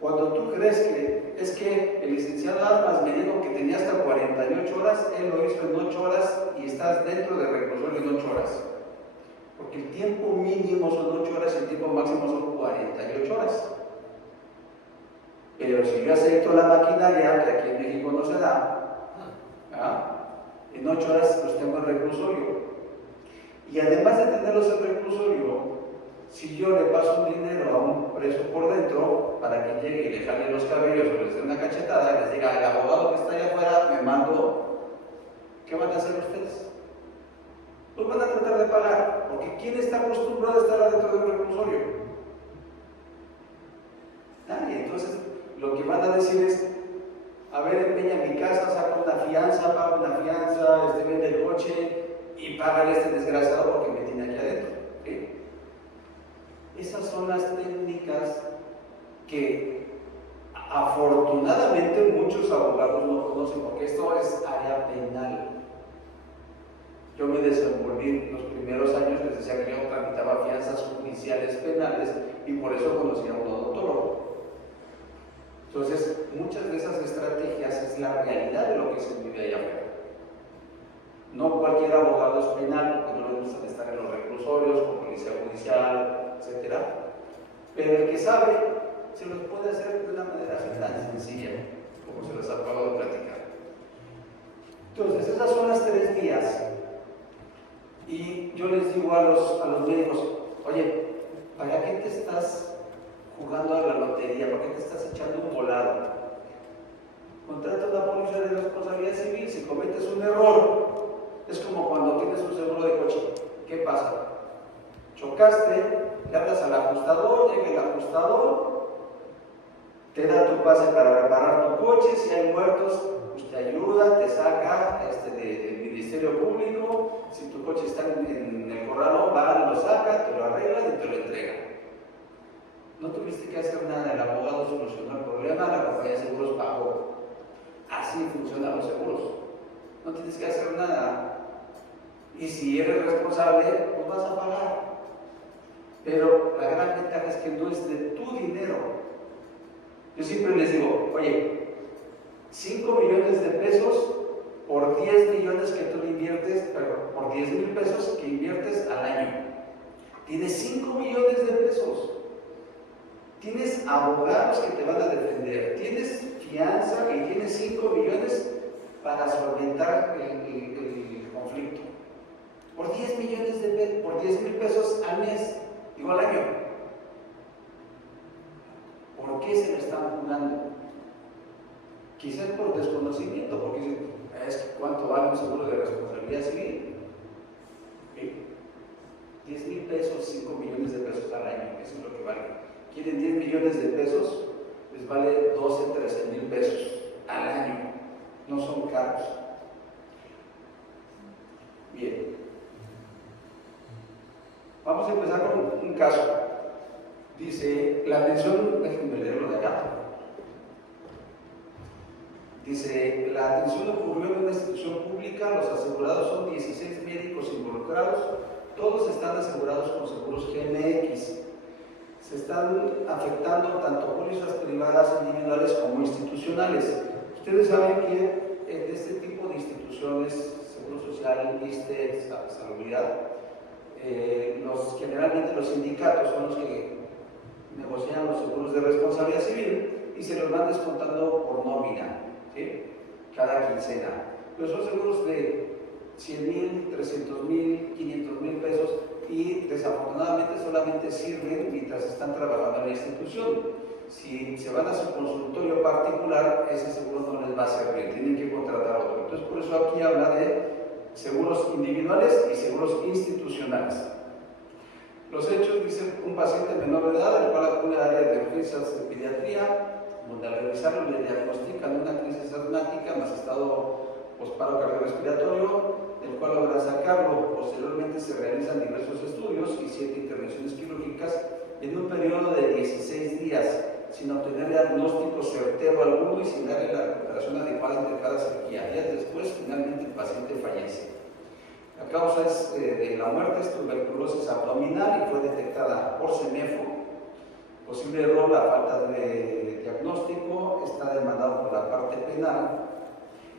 cuando tú crees que es que el licenciado Armas me dijo que tenía hasta 48 horas, él lo hizo en 8 horas y estás dentro del reclusorio en 8 horas. Porque el tiempo mínimo son 8 horas y el tiempo máximo son 48 horas. Pero si yo acepto la maquinaria, que aquí en México no se da, en 8 horas los tengo en reclusorio. Y además de tenerlos en reclusorio, si yo le paso un dinero a un preso por dentro para que llegue y le jale los cabellos o les dé una cachetada, les diga, el abogado que está allá afuera me mandó, ¿qué van a hacer ustedes? Pues van a tratar de pagar, porque ¿quién está acostumbrado a estar adentro de un reclusorio? Nadie. Entonces, lo que van a decir es, a ver, empeña mi casa, saca una fianza, paga una fianza, vende el coche y págale a este desgraciado porque me tiene aquí adentro. ¿Sí? Esas son las técnicas que afortunadamente muchos abogados no conocen, porque esto es área penal. Yo me desenvolví en los primeros años, les decía que yo tramitaba fianzas judiciales penales y por eso conocía a un odontólogo. Entonces, muchas de esas estrategias es la realidad de lo que se vive allá afuera. No cualquier abogado es penal, porque no le gusta estar en los reclusorios, con policía judicial, etc. Pero el que sabe, se los puede hacer de una manera tan sencilla, como se les acabo de platicar. Entonces, esas son las 3 vías. Y yo les digo a los médicos, oye, ¿para qué te estás jugando a la lotería? ¿Por qué te estás echando un volado? Contrata una póliza de responsabilidad civil. Si cometes un error, es como cuando tienes un seguro de coche. ¿Qué pasa? Chocaste, le hablas al ajustador, llega el ajustador, te da tu pase para reparar tu coche. Si hay muertos, pues te ayuda, te saca del Ministerio Público. Si tu coche está en el corralón, va, lo saca, te lo arregla y te lo entrega. No tuviste que hacer nada, el abogado solucionó el problema, la compañía de seguros pagó. Así funcionan los seguros. No tienes que hacer nada. Y si eres responsable, pues vas a pagar. Pero la gran ventaja es que no es de tu dinero. Yo siempre les digo, oye, 5 millones de pesos por 10 millones que tú le inviertes, pero por 10,000 pesos que inviertes al año. Tienes 5 millones de pesos. Tienes abogados que te van a defender, tienes fianza y tienes 5 millones para solventar el conflicto. Por 10 millones de pesos, por 10,000 pesos al mes, digo al año. ¿Por qué se lo están jugando? Quizás por desconocimiento, porque dicen, es que ¿cuánto vale un seguro de responsabilidad civil? ¿Sí? 10,000 pesos, 5 millones de pesos al año, eso es lo que vale. Quieren 10 millones de pesos, les vale 12, 13,000 pesos al año. No son caros. Bien. Vamos a empezar con un caso. Dice, la atención, déjenme leerlo de acá. Dice, la atención ocurrió en una institución pública, los asegurados son 16 médicos involucrados, todos están asegurados con seguros GMX. Se están afectando tanto pólizas privadas, individuales como institucionales. Ustedes saben que en este tipo de instituciones, Seguro Social, ISSSTE, Salubridad, generalmente los sindicatos son los que negocian los seguros de responsabilidad civil y se los van descontando por nómina, ¿sí? Cada quincena. Pero son seguros de 100,000, 300,000, 500,000 pesos y desafortunadamente solamente sirven mientras están trabajando en la institución. Si se van a su consultorio particular, ese seguro no les va a servir, tienen que contratar otro. Entonces, por eso aquí habla de seguros individuales y seguros institucionales. Los hechos, dice un paciente menor de edad, el cual acude al área de urgencias de pediatría, donde al revisarlo le diagnostican una crisis asmática más estado posparo cardiorrespiratorio, del cual logra sacarlo. Posteriormente se realizan diversos estudios y 7 intervenciones quirúrgicas en un periodo de 16 días, sin obtener diagnóstico certero alguno y sin darle la recuperación adecuada entre cada cirugía. Días después, finalmente el paciente fallece. La causa de la muerte es tuberculosis abdominal y fue detectada por CEMEFO. Posible error, la falta de diagnóstico, está demandado por la parte penal.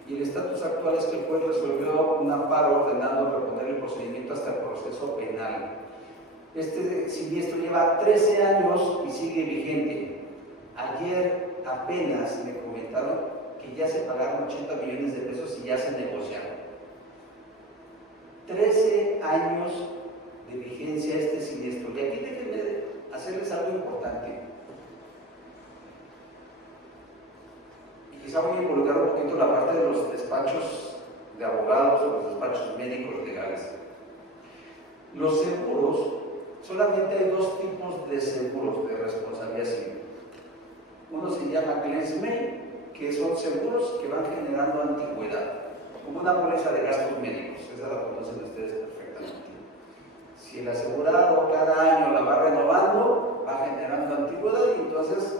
Y el estatus actual es que el juez resolvió un amparo ordenando reponer el procedimiento hasta el proceso penal. Este siniestro lleva 13 años y sigue vigente. Ayer apenas me comentaron que ya se pagaron 80 millones de pesos y ya se negociaron. 13 años de vigencia este siniestro. Y aquí déjenme hacerles algo importante. Y quizá voy a involucrar un poquito la parte de los despachos de abogados o los despachos médicos legales. Los seguros, solamente hay 2 tipos de seguros de responsabilidad civil. Uno se llama claims-made, que son seguros que van generando antigüedad, como una póliza de gastos médicos. Esa la conocen ustedes perfectamente. Si el asegurado cada año la va renovando, va generando antigüedad y entonces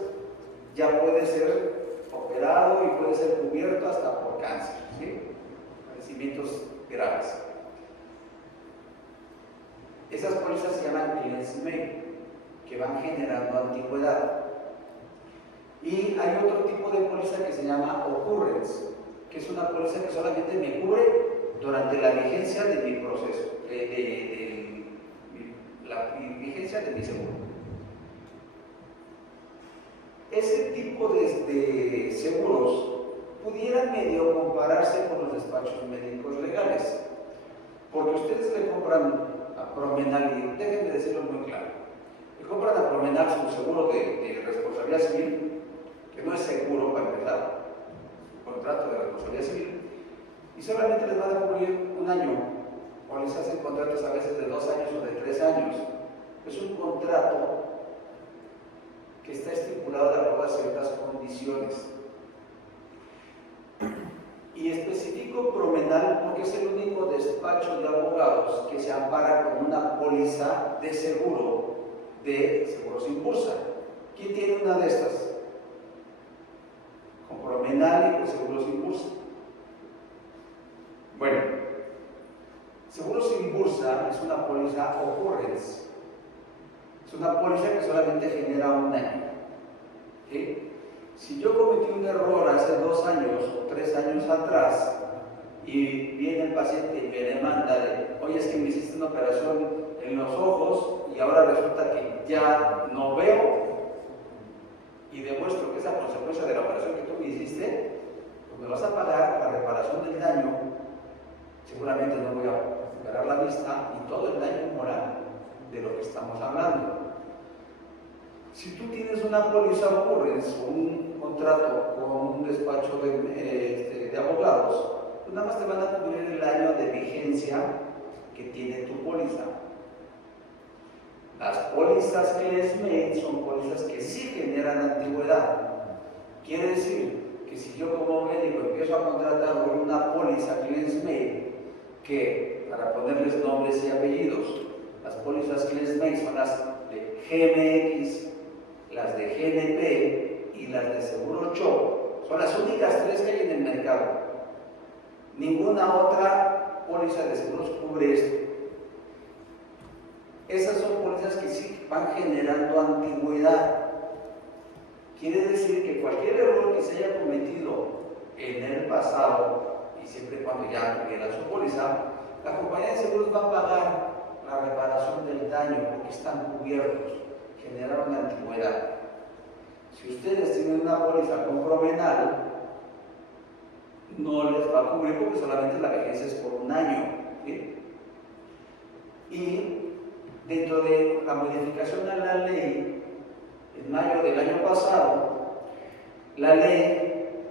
ya puede ser operado y puede ser cubierto hasta por cáncer, ¿sí? Padecimientos graves. Esas pólizas se llaman claims-made, que van generando antigüedad. Y hay otro tipo de póliza que se llama occurrence, que es una póliza que solamente me cubre durante la vigencia de mi proceso, la vigencia de mi seguro. Ese tipo de seguros pudieran medio compararse con los despachos médicos legales, porque ustedes le compran a Promenal, y déjenme decirlo muy claro, le compran a Promenal su seguro de responsabilidad civil, que no es seguro para empezar, su contrato de responsabilidad civil, y solamente les van a cubrir un año, o les hacen contratos a veces de 2 años o de 3 años. Es un contrato que está estipulado de acuerdo a ciertas condiciones. Y especifico Promenal porque es el único despacho de abogados que se ampara con una póliza de seguro de seguros sin bursa. ¿Quién tiene una de estas? Con Promenal y con seguros sin bursa. Bueno, seguros sin bursa es una póliza occurrence. Es una póliza que solamente genera un año. ¿Sí? Si yo cometí un error hace 2 años o 3 años atrás y viene el paciente y me demanda de, oye, es que me hiciste una operación en los ojos y ahora resulta que ya no veo y demuestro que es a consecuencia de la operación que tú me hiciste, pues me vas a pagar la reparación del daño, seguramente no voy a recuperar la vista y todo el daño moral de lo que estamos hablando. Si tú tienes una póliza occurrence o un contrato con un despacho de abogados, pues nada más te van a cubrir el año de vigencia que tiene tu póliza. Las pólizas claims-made son pólizas que sí generan antigüedad. Quiere decir que si yo como médico empiezo a contratar una póliza claims-made, que para ponerles nombres y apellidos, las pólizas claims-made son las de GMX, las de GNP y las de Seguro Cho, son las únicas 3 que hay en el mercado. Ninguna otra póliza de seguros cubre esto. Esas son pólizas que sí van generando antigüedad. Quiere decir que cualquier error que se haya cometido en el pasado, y siempre y cuando ya tuviera su póliza, la compañía de seguros va a pagar la reparación del daño porque están cubiertos, generaron antigüedad. Si ustedes tienen una póliza con Promenal, no les va a cubrir porque solamente la vigencia es por un año, ¿sí? Y dentro de la modificación a la ley, en mayo del año pasado, la ley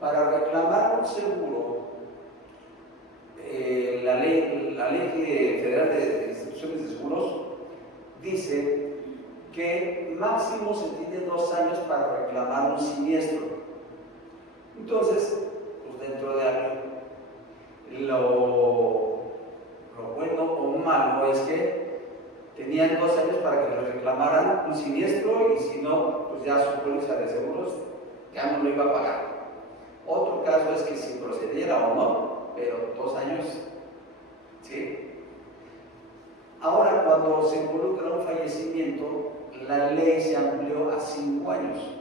para reclamar un seguro, la ley federal de instituciones de seguros dice que máximo se tiene 2 años para reclamar un siniestro. Entonces, pues dentro de lo bueno o malo es que tenían 2 años para que le reclamaran un siniestro y si no, pues ya su póliza de seguros ya no lo iba a pagar. Otro caso es que si procediera o no, pero 2 años, ¿sí? Ahora, cuando se involucra un fallecimiento, la ley se amplió a 5 años.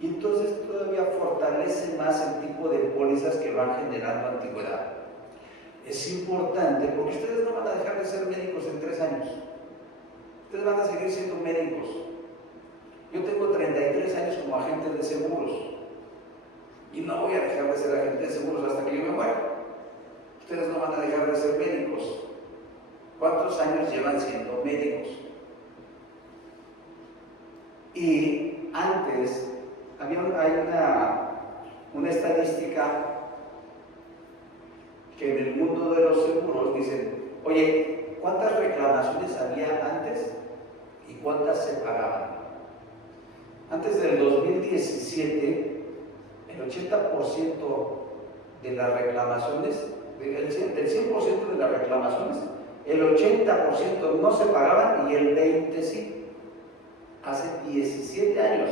Y entonces todavía fortalece más el tipo de pólizas que van generando antigüedad. Es importante porque ustedes no van a dejar de ser médicos en 3 años. Ustedes van a seguir siendo médicos. Yo tengo 33 años como agente de seguros y no voy a dejar de ser agente de seguros hasta que yo me muera. Ustedes no van a dejar de ser médicos. ¿Cuántos años llevan siendo médicos? Y antes hay una estadística que en el mundo de los seguros dicen, oye, ¿cuántas reclamaciones había antes y cuántas se pagaban? Antes del 2017, el 80% de las reclamaciones, del 100% de las reclamaciones, el 80% no se pagaban y el 20% sí. Hace 17 años,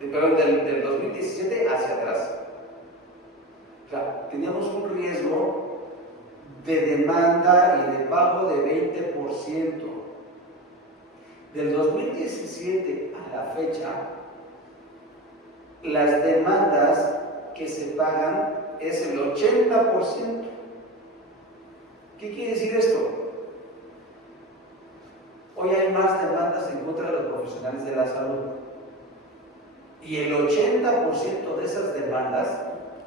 perdón, del 2017 hacia atrás. O sea, teníamos un riesgo de demanda y de pago de 20%. Del 2017 a la fecha, las demandas que se pagan es el 80%. ¿Qué quiere decir esto? Hoy hay más demandas en contra de los profesionales de la salud. Y el 80% de esas demandas,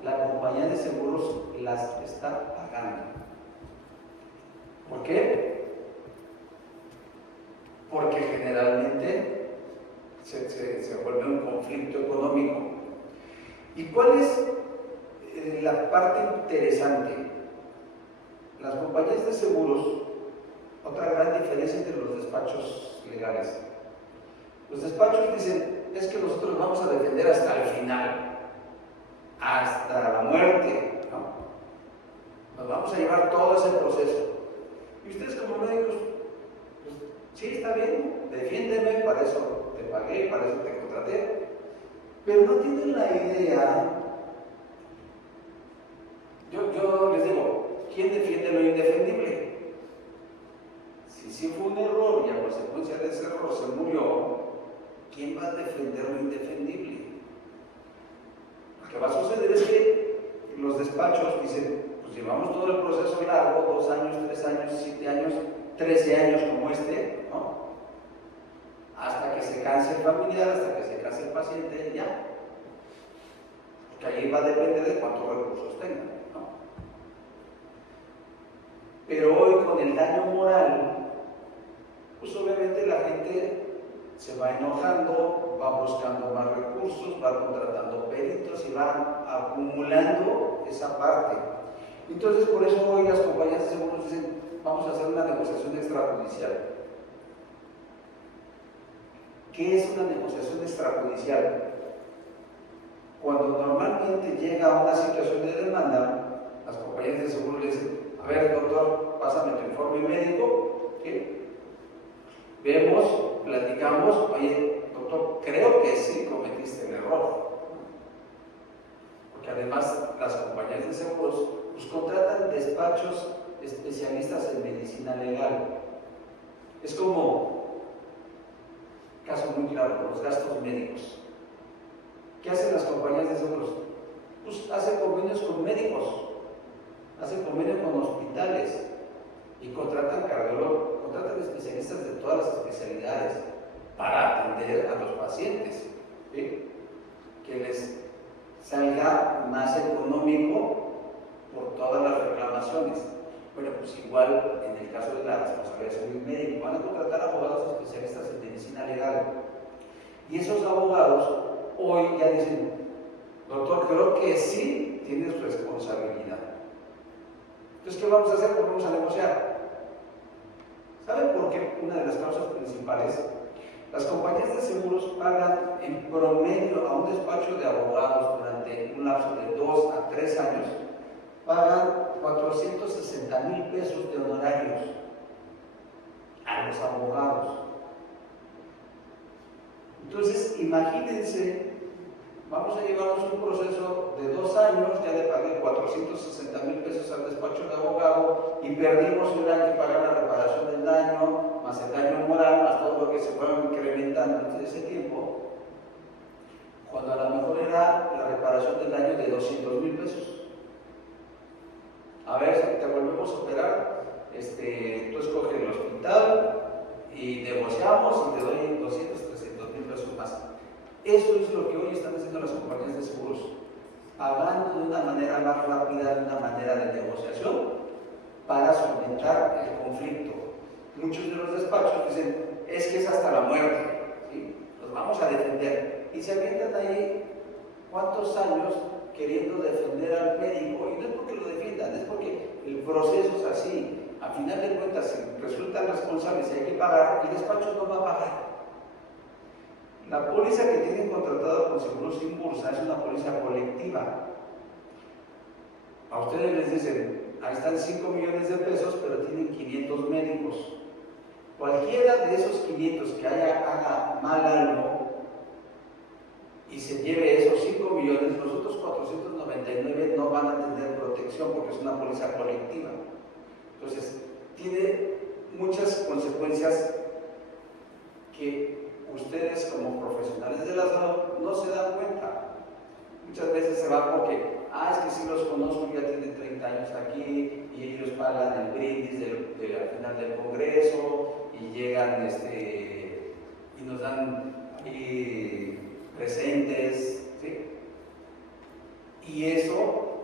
la compañía de seguros las está pagando. ¿Por qué? Porque generalmente se vuelve un conflicto económico. ¿Y cuál es la parte interesante? Las compañías de seguros, otra gran diferencia entre los despachos legales. Los despachos dicen, es que nosotros vamos a defender hasta el final, hasta la muerte, ¿no? Nos vamos a llevar todo ese proceso. Y ustedes como médicos, pues, sí, está bien, defiéndeme, para eso te pagué, para eso te contraté, pero no tienen la idea. Yo les digo, ¿quién defiende lo indefendible? Si sí fue un error y a consecuencia de ese error se murió, ¿quién va a defender lo indefendible? Lo que va a suceder es que los despachos dicen, pues llevamos todo el proceso largo, 2 años, 3 años, 7 años, 13 años como este, ¿no? Hasta que se canse el familiar, hasta que se canse el paciente, ya. Porque ahí va a depender de cuántos recursos tengan, ¿no? Pero hoy con el daño moral, pues obviamente la gente se va enojando, va buscando más recursos, va contratando peritos y va acumulando esa parte. Entonces, por eso hoy las compañías de seguros dicen, vamos a hacer una negociación extrajudicial. ¿Qué es una negociación extrajudicial? Cuando normalmente llega una situación de demanda, las compañías de seguros le dicen, a ver, doctor, pásame tu informe médico, ¿qué? Vemos, platicamos, oye, doctor, creo que sí cometiste el error. Porque además las compañías de seguros pues, contratan despachos especialistas en medicina legal. Es como, caso muy claro, los gastos médicos. ¿Qué hacen las compañías de seguros? Pues hacen convenios con médicos, hacen convenios con hospitales y contratan cardiólogos, contratan especialistas de todas las especialidades para atender a los pacientes, ¿sí? Que les salga más económico por todas las reclamaciones. Bueno, pues igual en el caso de la responsabilidad civil médica, van a contratar abogados especialistas en medicina legal. Y esos abogados hoy ya dicen, doctor, creo que sí tienes responsabilidad. Entonces, ¿qué vamos a hacer? Pues vamos a negociar. ¿Saben por qué? Una de las causas principales, las compañías de seguros pagan en promedio a un despacho de abogados durante un lapso de 2 a 3 años, pagan 460,000 pesos de honorarios a los abogados. Entonces, imagínense, vamos a llevarnos un proceso de 2 años, ya le pagué 460,000 pesos al despacho de abogado y perdimos un año que pagar la reparación del daño, más el daño moral, más todo lo que se fue incrementando en ese tiempo, cuando a lo mejor era la reparación del daño de 200,000 pesos. A ver, si te volvemos a operar, tú escoges el hospital y negociamos y te doy 200,000, 300,000 pesos más. Eso es lo que hoy están haciendo las compañías de seguros, pagando de una manera más rápida, de una manera de negociación, para solventar el conflicto. Muchos de los despachos dicen, es que es hasta la muerte, ¿sí? Los vamos a defender. Y se avientan ahí cuántos años queriendo defender al médico, y no es porque lo defiendan, es porque el proceso es así. A final de cuentas, si resultan responsables y hay que pagar, el despacho no va a pagar. La póliza que tienen contratada con Seguros Sin Bursa es una póliza colectiva. A ustedes les dicen, ahí están 5 millones de pesos, pero tienen 500 médicos. Cualquiera de esos 500 que haga mal algo y se lleve esos 5 millones, los otros 499 no van a tener protección porque es una póliza colectiva. Entonces, tiene muchas consecuencias que ustedes como profesionales de la salud no se dan cuenta. Muchas veces se va porque, es que sí los conozco, ya tienen 30 años aquí y ellos pagan el brindis al final del congreso y llegan y nos dan presentes, ¿sí? Y eso,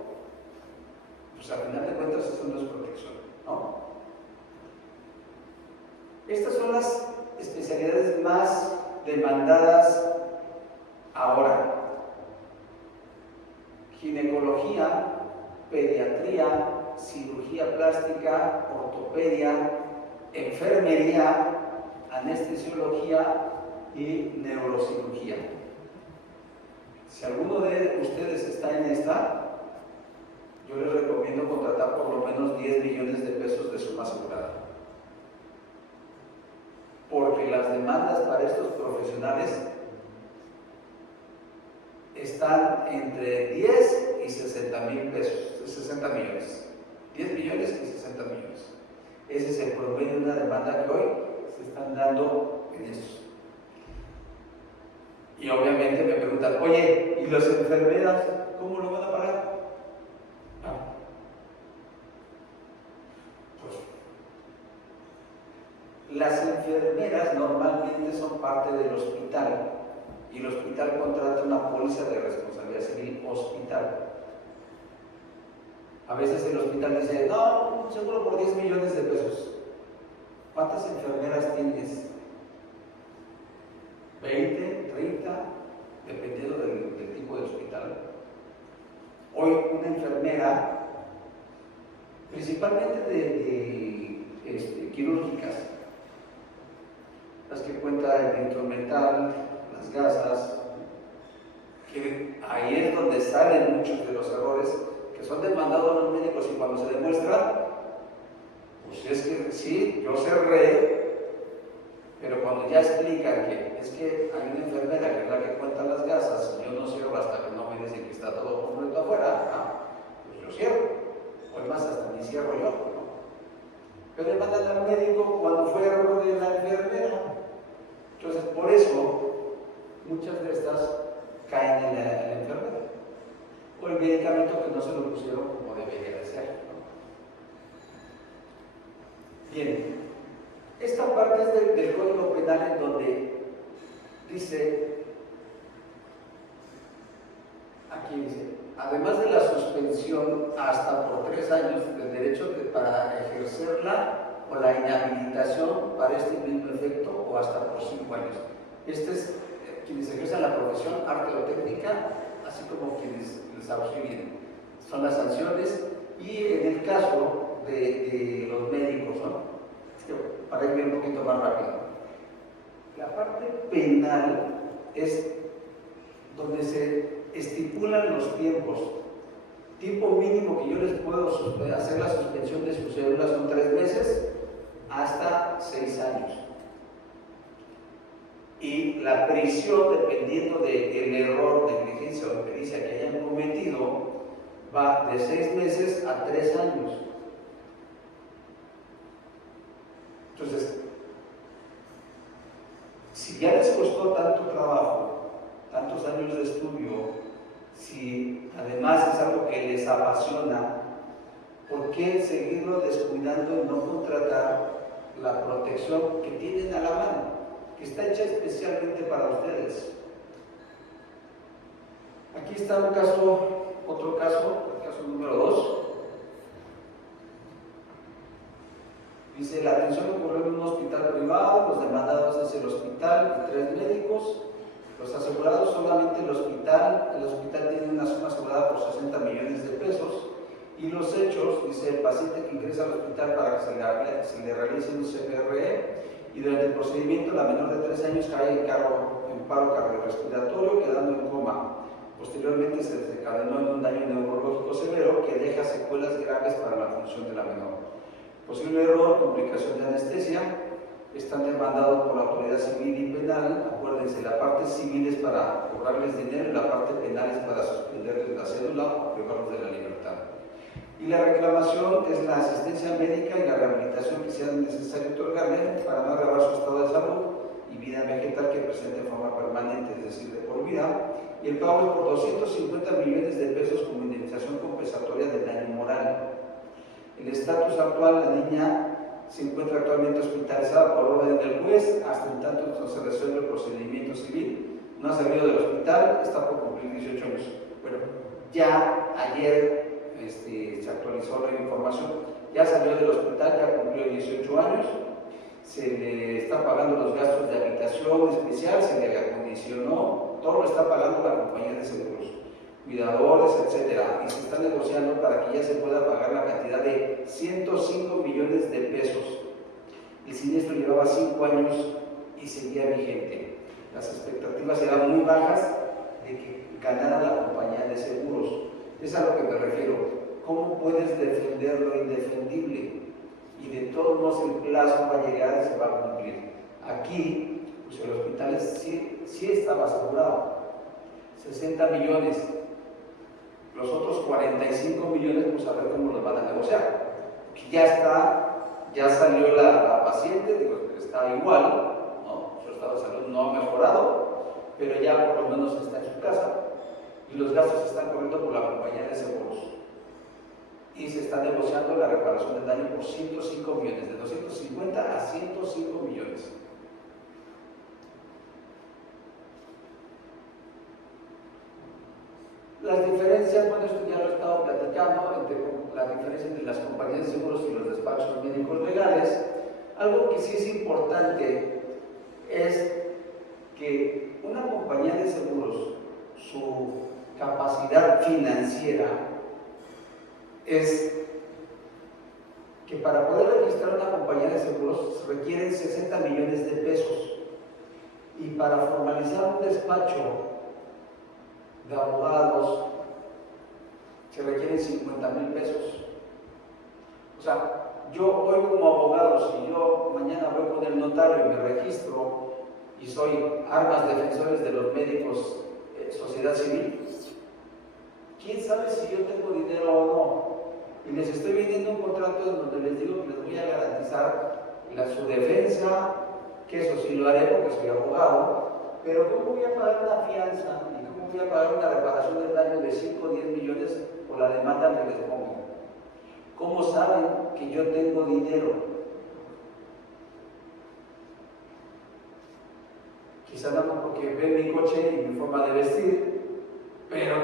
pues al final de cuentas, eso no es protección, ¿no? Estas son las especialidades más demandadas ahora: ginecología, pediatría, cirugía plástica, ortopedia, enfermería, anestesiología y neurocirugía. Si alguno de ustedes está en esta, yo les recomiendo contratar por lo menos 10 millones de pesos de suma asegurada. Porque las demandas para estos profesionales están entre 10 y 60,000 pesos, 60 millones. 10 millones y 60 millones. Ese es el promedio de una demanda que hoy se están dando en estos. Y obviamente me preguntan, oye, ¿y las enfermeras cómo lo van a pagar? Pues las enfermeras normalmente son parte del hospital y el hospital contrata una póliza de responsabilidad civil hospital. A veces el hospital dice, no, seguro por 10 millones de pesos. ¿Cuántas enfermeras tienes? 20, 30, dependiendo del tipo de hospital. Hoy una enfermera, principalmente de quirúrgicas, las que cuentan el instrumental, las gasas, que ahí es donde salen muchos de los errores que son demandados a los médicos, y cuando se demuestra, pues es que sí, yo cerré. Pero cuando ya explican que es que hay una enfermera que es la que cuenta las gasas, yo no cierro hasta que no me dicen que está todo completo afuera, pues yo cierro. O es más, hasta ni cierro yo, ¿no? Pero le mandan al médico cuando fue error de la enfermera. Entonces, por eso, muchas de estas caen en la enfermera. O el medicamento que no se lo pusieron como debería de ser, ¿no? Bien. Esta parte es del Código Penal, en donde dice, Aquí dice, además de la suspensión hasta por 3 años del derecho para ejercerla o la inhabilitación para este mismo efecto o hasta por 5 años. Este es quienes ejercen la profesión arte o técnica, así como quienes les auxilien. Son las sanciones y en el caso de los médicos, ¿no? Es que para irme un poquito más rápido. La parte penal es donde se estipulan los tiempos. Tiempo mínimo que yo les puedo hacer la suspensión de su cédula son 3 meses hasta 6 años. Y la prisión, dependiendo del error, negligencia o impericia que hayan cometido, va de 6 meses a 3 años. Entonces, si ya les costó tanto trabajo, tantos años de estudio, si además es algo que les apasiona, ¿por qué seguirlo descuidando y no contratar la protección que tienen a la mano, que está hecha especialmente para ustedes? Aquí está un caso, otro caso, el caso número 2. Dice, la atención ocurrió en un hospital privado, los demandados es el hospital y 3 médicos, los asegurados solamente el hospital tiene una suma asegurada por 60 millones de pesos, y los hechos, dice, el paciente que ingresa al hospital para que se le realice un CPRE, y durante el procedimiento la menor de 3 años cae en paro cardiorrespiratorio, quedando en coma. Posteriormente se desencadenó en un daño neurológico severo que deja secuelas graves para la función de la menor. Posible error, complicación de anestesia, están demandados por la autoridad civil y penal. Acuérdense, la parte civil es para cobrarles dinero y la parte penal es para suspenderles la cédula o privarlos de la libertad. Y la reclamación es la asistencia médica y la rehabilitación que sea necesario otorgarle para no agravar su estado de salud y vida vegetal que presente en forma permanente, es decir, de por vida. Y el pago es por 250 millones de pesos como indemnización compensatoria del daño moral. El estatus actual, la niña se encuentra actualmente hospitalizada por orden del juez hasta en tanto no se resuelve el procedimiento civil. No ha salido del hospital, está por cumplir 18 años. Bueno, ya ayer se actualizó la información, ya salió del hospital, ya cumplió 18 años, se le está pagando los gastos de habitación especial, se le acondicionó, todo lo está pagando la compañía de seguros, cuidadores, etcétera, y se está negociando para que ya se pueda pagar la cantidad de 105 millones de pesos. El siniestro llevaba 5 años y seguía vigente. Las expectativas eran muy bajas de que ganara la compañía de seguros. Es a lo que me refiero. ¿Cómo puedes defender lo indefendible? Y de todos modos el plazo va a llegar y se va a cumplir. Aquí, pues el hospital sí estaba asegurado. 60 millones. Los otros 45 millones, pues a ver cómo los van a negociar. Que ya salió la paciente, digo, está igual, ¿no? Su estado de salud no ha mejorado, pero ya por lo menos está en su casa. Y los gastos están corriendo por la compañía de seguros. Y se está negociando la reparación del daño por 105 millones, de 250 a 105 millones. Las diferencias, bueno, esto ya lo he estado platicando, entre la diferencia entre las compañías de seguros y los despachos médicos legales. Algo que sí es importante es que una compañía de seguros, su capacidad financiera es que para poder registrar una compañía de seguros se requieren 60 millones de pesos y para formalizar un despacho de abogados se requieren 50,000 pesos. O sea, yo voy como abogado, si yo mañana voy con el notario y me registro y soy armas defensores de los médicos, sociedad civil, quién sabe si yo tengo dinero o no. Y les estoy vendiendo un contrato en donde les digo que les voy a garantizar su defensa, que eso sí lo haré porque soy abogado, pero ¿cómo voy a pagar una fianza y cómo voy a pagar una reparación del daño de 5 o 10 millones por la demanda que les pongo? ¿Cómo saben que yo tengo dinero? Quizá no porque ven mi coche y mi forma de vestir, pero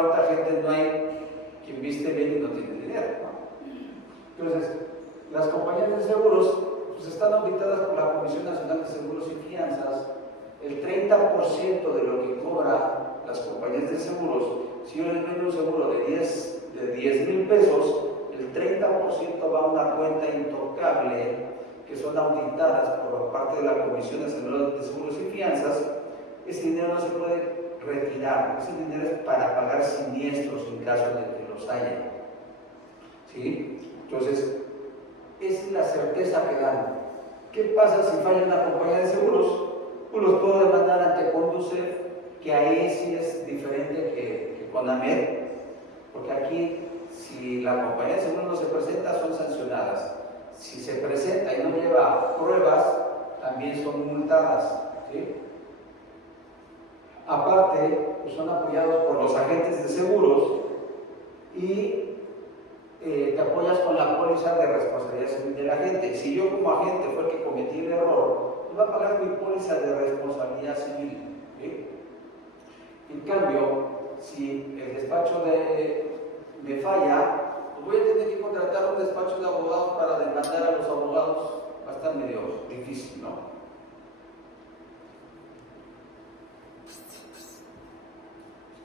¿cuánta gente no hay quien viste bien y no tiene dinero? ¿No? Entonces, las compañías de seguros pues, están auditadas por la Comisión Nacional de Seguros y Fianzas. El 30% de lo que cobra las compañías de seguros, si yo les vendo un seguro de 10,000 pesos, el 30% va a una cuenta intocable que son auditadas por parte de la Comisión Nacional de Seguros y Fianzas. Ese dinero no se puede retirar, ese dinero es para pagar siniestros en caso de que los haya. ¿Sí? Entonces, es la certeza que dan. ¿Qué pasa si falla una compañía de seguros? Pues los puedo demandar ante Conducef, que ahí sí es diferente que Conamed, porque aquí, si la compañía de seguros no se presenta, son sancionadas. Si se presenta y no lleva pruebas, también son multadas. ¿Sí? Aparte, pues son apoyados por los agentes de seguros y te apoyas con la póliza de responsabilidad civil del agente. Si yo como agente fue el que cometí el error, pues va a pagar mi póliza de responsabilidad civil. ¿Sí? En cambio, si el despacho me falla, pues voy a tener que contratar un despacho de abogados para demandar a los abogados. Va a estar medio difícil, ¿no?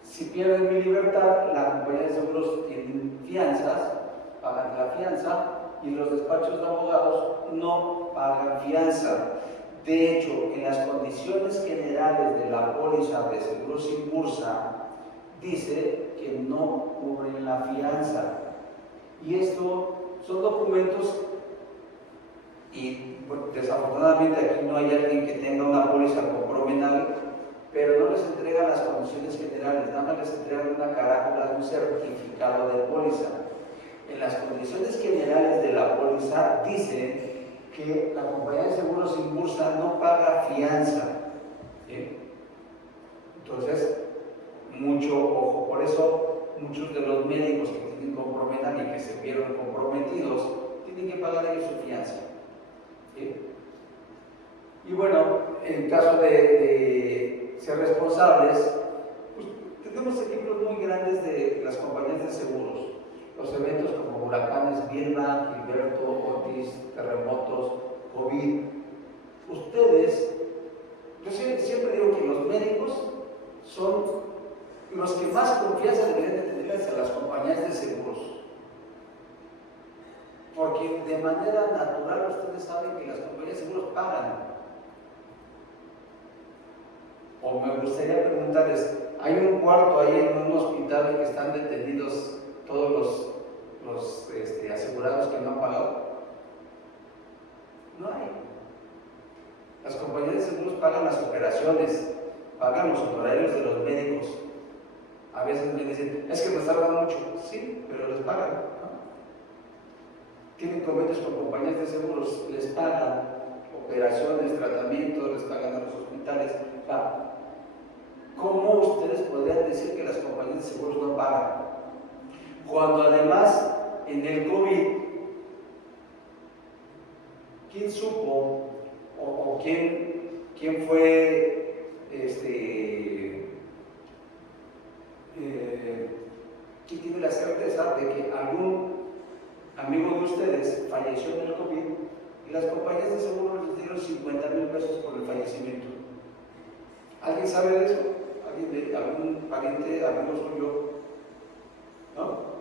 Si pierden mi libertad, la compañía de seguros tiene fianzas, pagan la fianza, y los despachos de abogados no pagan fianza. De hecho, en las condiciones generales de la póliza de seguros sin bursa, dice que no cubren la fianza. Y esto son documentos, y bueno, desafortunadamente aquí no hay alguien que tenga una póliza compromenal, pero no les entregan las condiciones generales, nada más les entregan una carátula de un certificado de póliza. En las condiciones generales de la póliza dice que la compañía de seguros sin bursa no paga fianza. ¿Sí? Entonces, mucho ojo. Por eso, muchos de los médicos que tienen compromenal y que se vieron comprometidos, tienen que pagar ellos su fianza. ¿Sí? Y bueno, en caso de ser responsables, pues, tenemos ejemplos muy grandes de las compañías de seguros. Los eventos como huracanes Vilma, Gilberto, Otis, terremotos, COVID. Ustedes, yo siempre digo que los médicos son los que más confianza deberían de tener hacia las compañías de seguros. Porque de manera natural ustedes saben que las compañías de seguros pagan. O me gustaría preguntarles, ¿hay un cuarto ahí en un hospital que están detenidos todos los asegurados que no han pagado? No hay. Las compañías de seguros pagan las operaciones, pagan los honorarios de los médicos. A veces me dicen, es que nos tardan mucho. Sí, pero les pagan, ¿no? Tienen convenios con compañías de seguros, les pagan operaciones, tratamientos, les pagan a los hospitales. O sea, ¿cómo ustedes podrían decir que las compañías de seguros no pagan? Cuando además en el COVID, ¿quién supo o quién fue quién tiene la certeza de que algún amigo de ustedes falleció en el COVID y las compañías de seguros les dieron 50,000 pesos por el fallecimiento? ¿Alguien sabe de eso? ¿Algún pariente, amigo suyo? ¿No?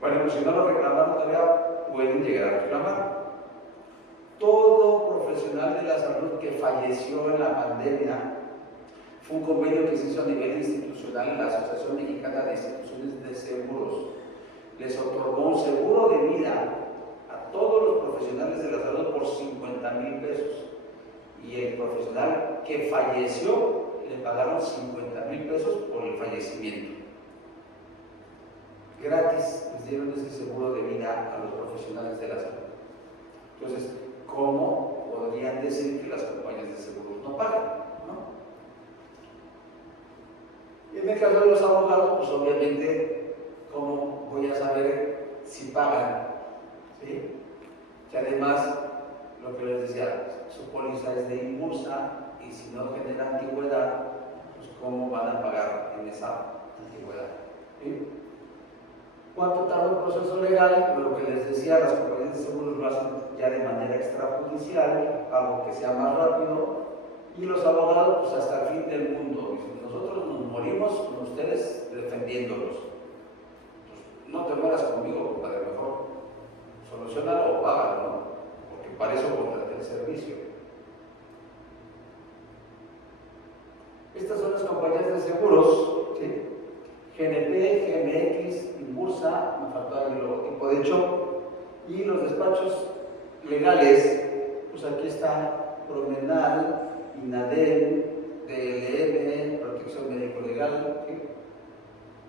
Bueno, pues si no lo reclamaron todavía, pueden llegar a reclamar. Todo profesional de la salud que falleció en la pandemia, fue un convenio que se hizo a nivel institucional en la Asociación Mexicana de Instituciones de Seguros. Les otorgó un seguro de vida a todos los profesionales de la salud por 50,000 pesos. Y el profesional que falleció le pagaron 50,000 pesos por el fallecimiento. Gratis les dieron ese seguro de vida a los profesionales de la salud. Entonces, ¿cómo podrían decir que las compañías de seguros no pagan? ¿No? Y en el caso de los abogados, pues obviamente, ¿cómo voy a saber si pagan? ¿Sí? Que además, lo que les decía, su póliza es de impulsa y si no genera antigüedad, pues cómo van a pagar en esa antigüedad. ¿Sí? ¿Cuánto tarda un proceso legal? Lo que les decía, las compañías de seguros lo hacen ya de manera extrajudicial, algo que sea más rápido, y los abogados pues hasta el fin del mundo. Dicen, nosotros nos morimos con ustedes defendiéndolos. Pues, no te mueras conmigo, compadre, mejor solucionalo o págalo, ¿no? Porque para eso contraté el servicio. Estas son las compañías de seguros, ¿sí? GNP, GMX, Inbursa, me faltaba el logotipo de hecho, y los despachos legales, pues aquí está Promenal, INADEM, DLM, Protección Médico Legal, ¿sí?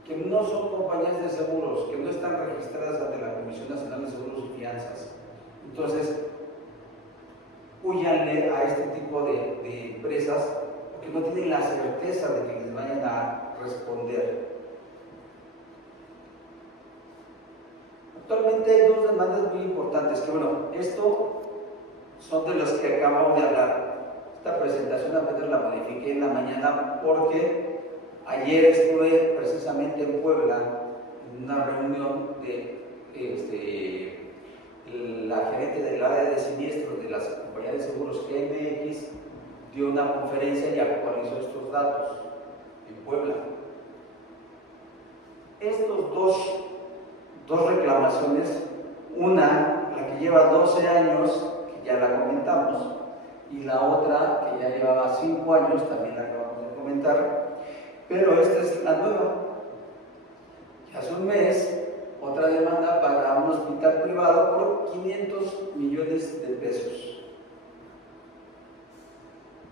Que no son compañías de seguros, que no están registradas ante la Comisión Nacional de Seguros y Fianzas. Entonces, húyanle a este tipo de empresas porque no tienen la certeza de que les vayan a responder. Actualmente hay dos demandas muy importantes, que bueno, esto son de los que acabamos de hablar. Esta presentación apenas la modifiqué en la mañana porque ayer estuve precisamente en Puebla en una reunión de la gerente del área de siniestros de las compañías de seguros GMX dio una conferencia y actualizó estos datos en Puebla. Estos dos reclamaciones, una, la que lleva 12 años, que ya la comentamos, y la otra, que ya llevaba 5 años, también la acabamos de comentar, pero esta es la nueva. Y hace un mes, otra demanda para un hospital privado por 500 millones de pesos.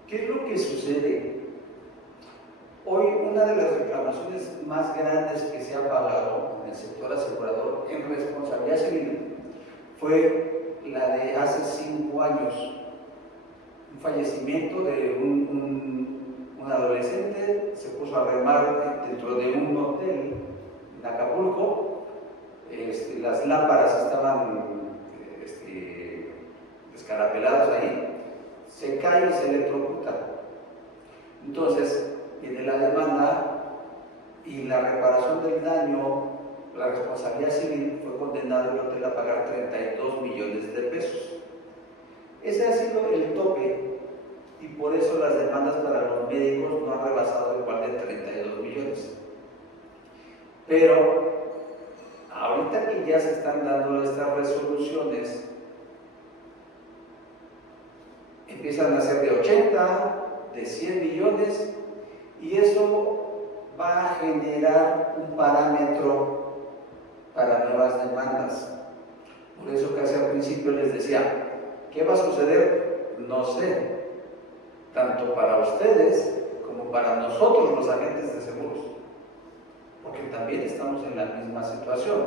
¿Qué es lo que sucede? Hoy una de las reclamaciones más grandes que se ha pagado en el sector asegurador en responsabilidad civil fue la de hace 5 años. Un fallecimiento de un adolescente, se puso a remar dentro de un hotel en Acapulco, las lámparas estaban descarapeladas ahí, se cae y se electrocuta. Entonces, viene la demanda y la reparación del daño, la responsabilidad civil, fue condenado el hotel a pagar 32 millones de pesos. Ese ha sido el tope y por eso las demandas para los médicos no han rebasado igual de 32 millones. Pero ahorita que ya se están dando estas resoluciones, empiezan a ser de 80, de 100 millones, y eso va a generar un parámetro para nuevas demandas. Por eso casi al principio les decía, ¿qué va a suceder? No sé, tanto para ustedes como para nosotros los agentes de seguros, porque también estamos en la misma situación.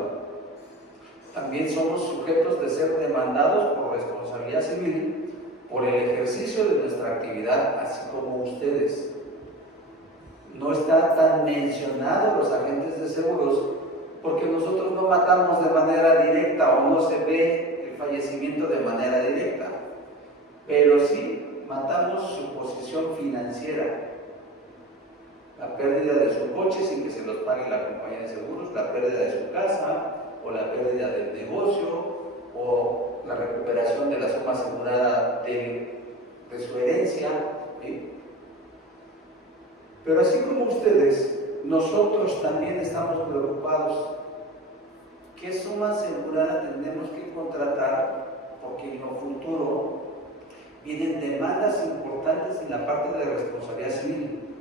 También somos sujetos de ser demandados por responsabilidad civil por el ejercicio de nuestra actividad, así como ustedes. No está tan mencionado los agentes de seguros porque nosotros no matamos de manera directa o no se ve el fallecimiento de manera directa, pero sí matamos su posición financiera, la pérdida de su coche sin que se los pague la compañía de seguros, la pérdida de su casa o la pérdida del negocio o la recuperación de la suma asegurada de su herencia, ¿sí? Pero así como ustedes, nosotros también estamos preocupados. ¿Qué suma asegurada tenemos que contratar? Porque en lo futuro vienen demandas importantes en la parte de responsabilidad civil.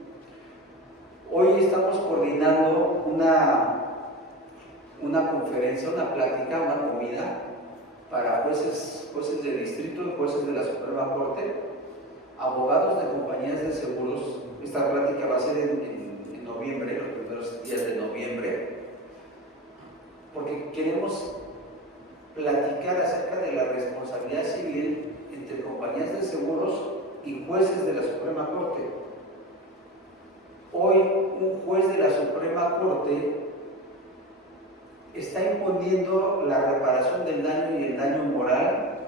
Hoy estamos coordinando una conferencia, una plática, una comida para jueces de distrito y jueces de la Suprema Corte, abogados de compañías de seguros. Esta plática va a ser en noviembre, los primeros días de noviembre, porque queremos platicar acerca de la responsabilidad civil entre compañías de seguros y jueces de la Suprema Corte. Hoy un juez de la Suprema Corte está imponiendo la reparación del daño y el daño moral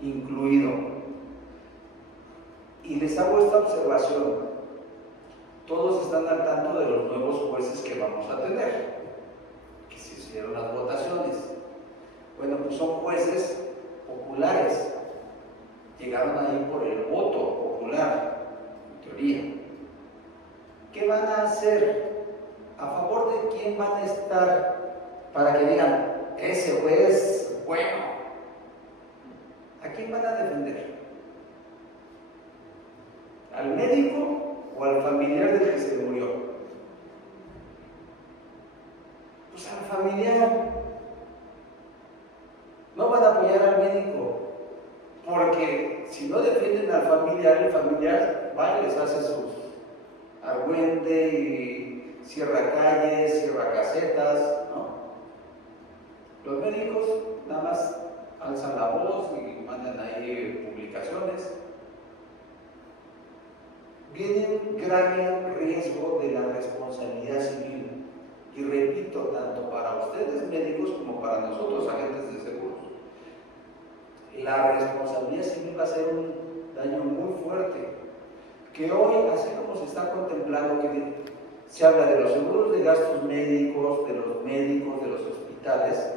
incluido. Y les hago esta observación. todos están al tanto de los nuevos jueces que vamos a tener, que se hicieron las votaciones. Bueno, pues son jueces populares, llegaron ahí por el voto popular, en teoría. ¿Qué van a hacer? ¿A favor de quién van a estar para que digan, ese juez, bueno? ¿A quién van a defender? ¿Al médico o al familiar del que se murió? Pues al familiar. No van a apoyar al médico, porque si no defienden al familiar, el familiar va y les hace sus argüende y cierra calles, cierra casetas, ¿no? Los médicos nada más alzan la voz y mandan ahí publicaciones. Viene un grave riesgo de la responsabilidad civil, y repito, tanto para ustedes médicos como para nosotros agentes de seguros. La responsabilidad civil va a ser un daño muy fuerte, que hoy, así como se está contemplando que se habla de los seguros de gastos médicos, de los médicos, de los hospitales,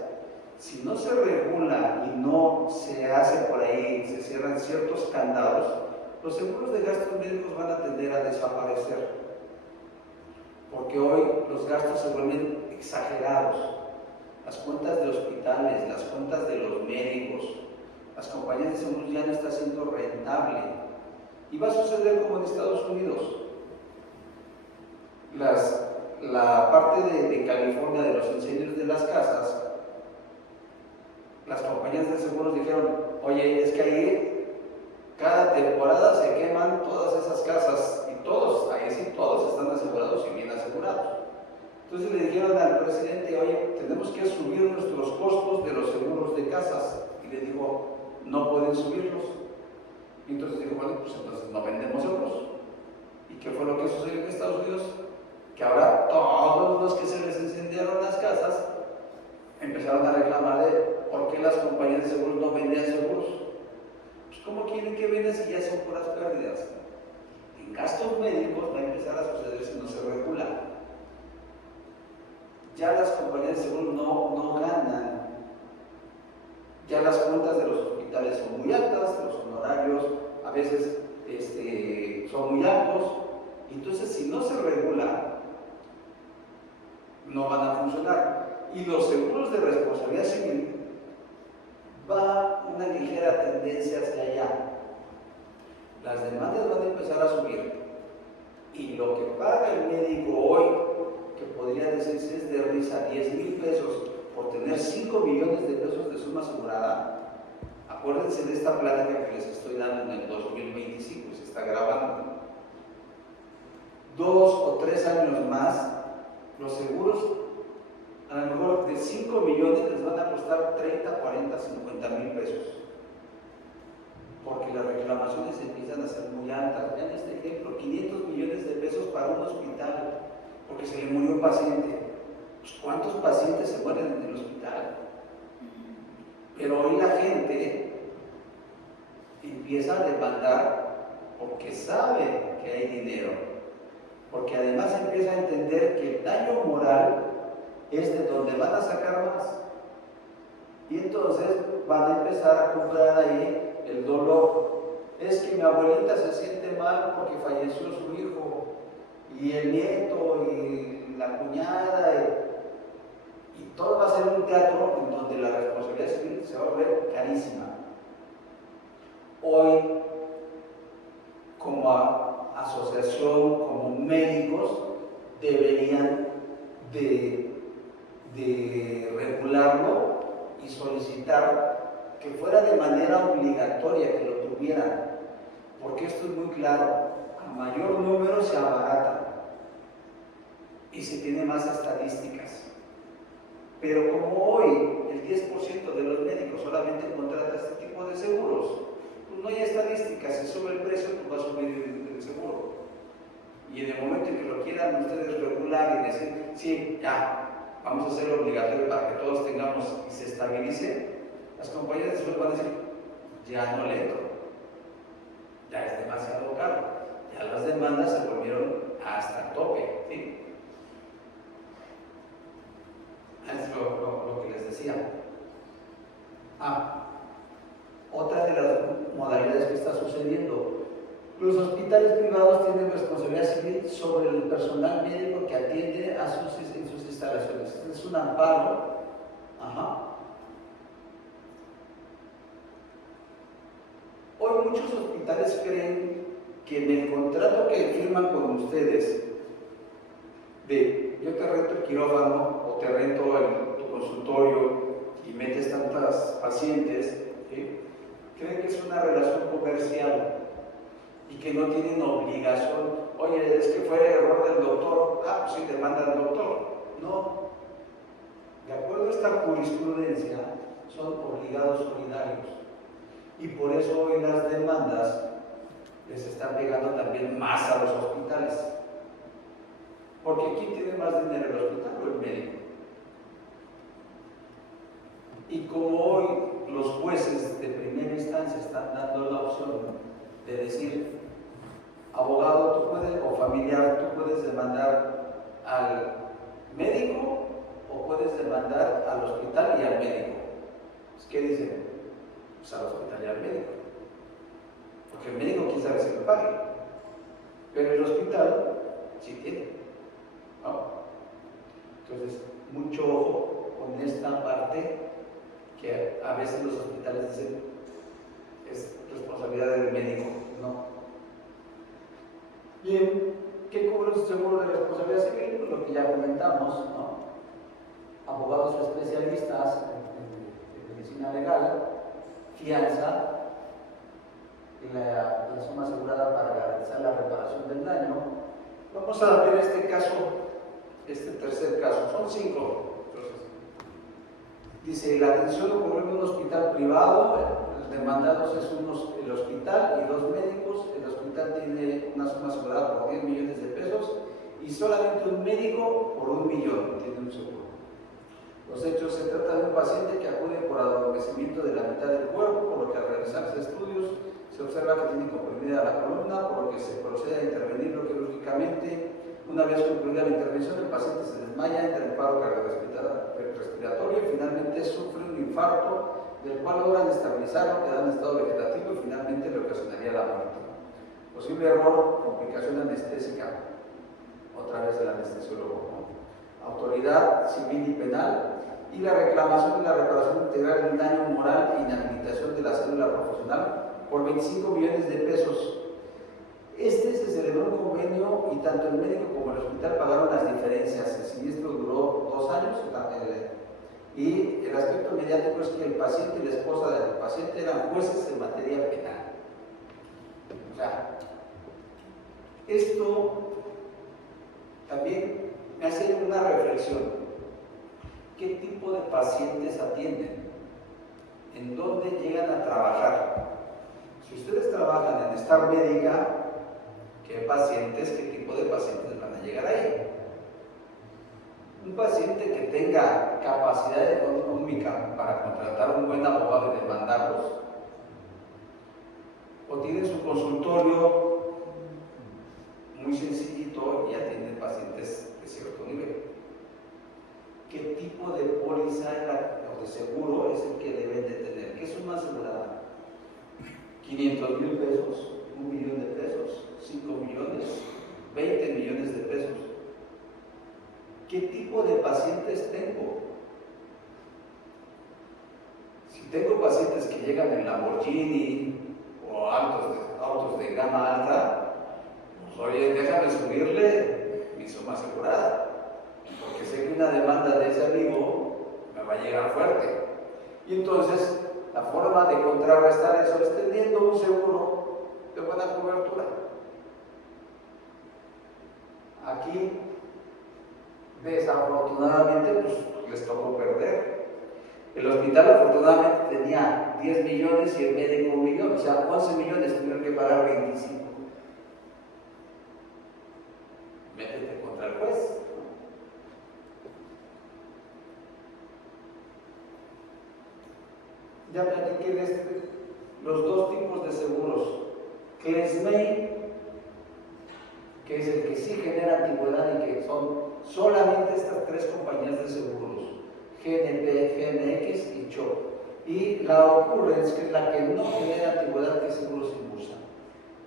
si no se regula y no se hace por ahí, se cierran ciertos candados, los seguros de gastos médicos van a tender a desaparecer, porque hoy los gastos se vuelven exagerados. Las cuentas de hospitales, las cuentas de los médicos, las compañías de seguros ya no está siendo rentable. Y va a suceder como en Estados Unidos. La parte de California de los incendios de las casas, las compañías de seguros dijeron, oye, es que ahí cada temporada se queman todas esas casas y todos, ahí sí todos están asegurados y bien asegurados. Entonces le dijeron al presidente, oye, tenemos que subir nuestros costos de los seguros de casas. Y le dijo, no pueden subirlos. Y entonces dijo, bueno, pues entonces no vendemos seguros. ¿Y qué fue lo que sucedió en Estados Unidos? Que ahora todos los que se les incendiaron las casas empezaron a reclamar de por qué las compañías de seguros no vendían seguros. Pues ¿cómo quieren que vendan si ya son puras pérdidas? En gastos médicos va a empezar a suceder si no se regula. Ya las compañías de seguros no ganan. Ya las cuentas de los hospitales son muy altas, los honorarios a veces son muy altos, y entonces si no se regula, no van a funcionar. Y los seguros de responsabilidad civil va una ligera tendencia hacia allá. Las demandas van a empezar a subir, y lo que paga el médico hoy, que podría decirse es de risa, 10,000 pesos por tener 5 millones de pesos de suma asegurada. Acuérdense de esta plática que les estoy dando en el 2025, se está grabando. 2 o 3 años más, los seguros, a lo mejor de 5 millones les van a costar 30, 40, 50,000 pesos. Porque las reclamaciones empiezan a ser muy altas. Vean este ejemplo, 500 millones de pesos para un hospital, porque se le murió un paciente. Pues, ¿cuántos pacientes se mueren en el hospital? Pero hoy la gente empieza a demandar porque sabe que hay dinero, porque además empieza a entender que el daño moral es de donde van a sacar más, y entonces van a empezar a comprar ahí el dolor. Es que mi abuelita se siente mal porque falleció su hijo, y el nieto, y la cuñada, y todo va a ser un teatro en donde la responsabilidad civil se va a volver carísima. Hoy, como asociación, como médicos, deberían de regularlo y solicitar que fuera de manera obligatoria, que lo tuvieran, porque esto es muy claro: a mayor número se abarata y se tiene más estadísticas. Pero como hoy el 10% de los médicos solamente contrata este tipo de seguros, pues no hay estadísticas. Si sube el precio, pues va a subir el seguro. Y en el momento en que lo quieran ustedes regular y decir, sí, ya, vamos a hacerlo obligatorio para que todos tengamos y se estabilice, las compañías de seguros van a decir, ya no le entro, ya es demasiado caro. Ya las demandas se volvieron hasta el tope, ¿sí? Es lo que les decía. Otra de las modalidades que está sucediendo: los hospitales privados tienen responsabilidad civil sobre el personal médico que atiende en sus instalaciones. Es un amparo. Hoy muchos hospitales creen que en el contrato que firman con ustedes, de yo te rento el quirófano o te rento tu consultorio y metes tantas pacientes, ¿sí?, creen que es una relación comercial y que no tienen obligación. Oye, es que fue error del doctor, pues sí, demanda al doctor. No, de acuerdo a esta jurisprudencia, son obligados solidarios. Y por eso hoy las demandas les están pegando también más a los hospitales. Porque ¿quién tiene más dinero, el hospital o el médico? Y como hoy los jueces de primera instancia están dando la opción de decir, abogado, tú puedes, o familiar, tú puedes demandar al médico o puedes demandar al hospital y al médico. ¿Qué dicen? Pues al hospital y al médico. Porque el médico quién sabe si lo pague. Pero el hospital sí tiene. ¿No? Entonces, mucho ojo con esta parte que a veces los hospitales dicen es responsabilidad del médico. No. Bien, ¿qué cubre el seguro de responsabilidad civil? Lo que ya comentamos, ¿no? Abogados especialistas en medicina legal, fianza, la suma asegurada para garantizar la reparación del daño. Vamos a ver este caso, este tercer caso, son 5. Dice, la atención ocurrió en un hospital privado, los demandados es el hospital y 2 médicos. El hospital tiene una suma asegurada por 10 millones de pesos y solamente un médico por 1 millón tiene un seguro. Los hechos: se trata de un paciente que acude por adormecimiento de la mitad del cuerpo, por lo que al realizarse estudios se observa que tiene comprimida la columna, por lo que se procede a intervenirlo quirúrgicamente. Una vez concluida la intervención, el paciente se desmaya, entra en paro cardiorrespiratorio y finalmente sufre un infarto, del cual logran estabilizarlo, queda en estado vegetativo y finalmente le ocasionaría la muerte. Posible error, complicación anestésica, otra vez el anestesiólogo, ¿no? Autoridad civil y penal, y la reclamación y la reparación integral del daño moral e inhabilitación de la cédula profesional por 25 millones de pesos. Se celebró un convenio y tanto el médico como el hospital pagaron las diferencias. El siniestro duró 2 años y el aspecto mediático es que el paciente y la esposa del paciente eran jueces en materia penal. O sea, esto también me hace una reflexión. ¿Qué tipo de pacientes atienden? ¿En dónde llegan a trabajar? Si ustedes trabajan en Star Médica, ¿qué tipo de pacientes van a llegar ahí? Un paciente que tenga capacidad económica para contratar un buen abogado y demandarlos, o tiene su consultorio muy sencillito y atiende pacientes de cierto nivel. ¿Qué tipo de póliza o de seguro es el que deben de tener? ¿Qué suma asegurada? 500,000 pesos, 1 millón de pesos, 5 millones, 20 millones de pesos. ¿Qué tipo de pacientes tengo? Si tengo pacientes que llegan en Lamborghini o autos de gama alta, pues oye, déjame subirle mi suma asegurada, porque sé que una demanda de ese amigo me va a llegar fuerte. Y entonces la forma de contrarrestar eso es teniendo un seguro de buena cobertura. Aquí, desafortunadamente, pues les tocó perder. El hospital afortunadamente tenía 10 millones y el médico 1 millón, o sea, 11 millones tuvieron que pagar 25. Métete contra el juez. Ya platiqué de los 2 tipos de seguros. Klesmey, que que es el que sí genera antigüedad y que son solamente estas tres compañías de seguros, GNP, GNX y CHO. Y la Occurrence, que es la que no genera antigüedad, que es Seguros Inbursa.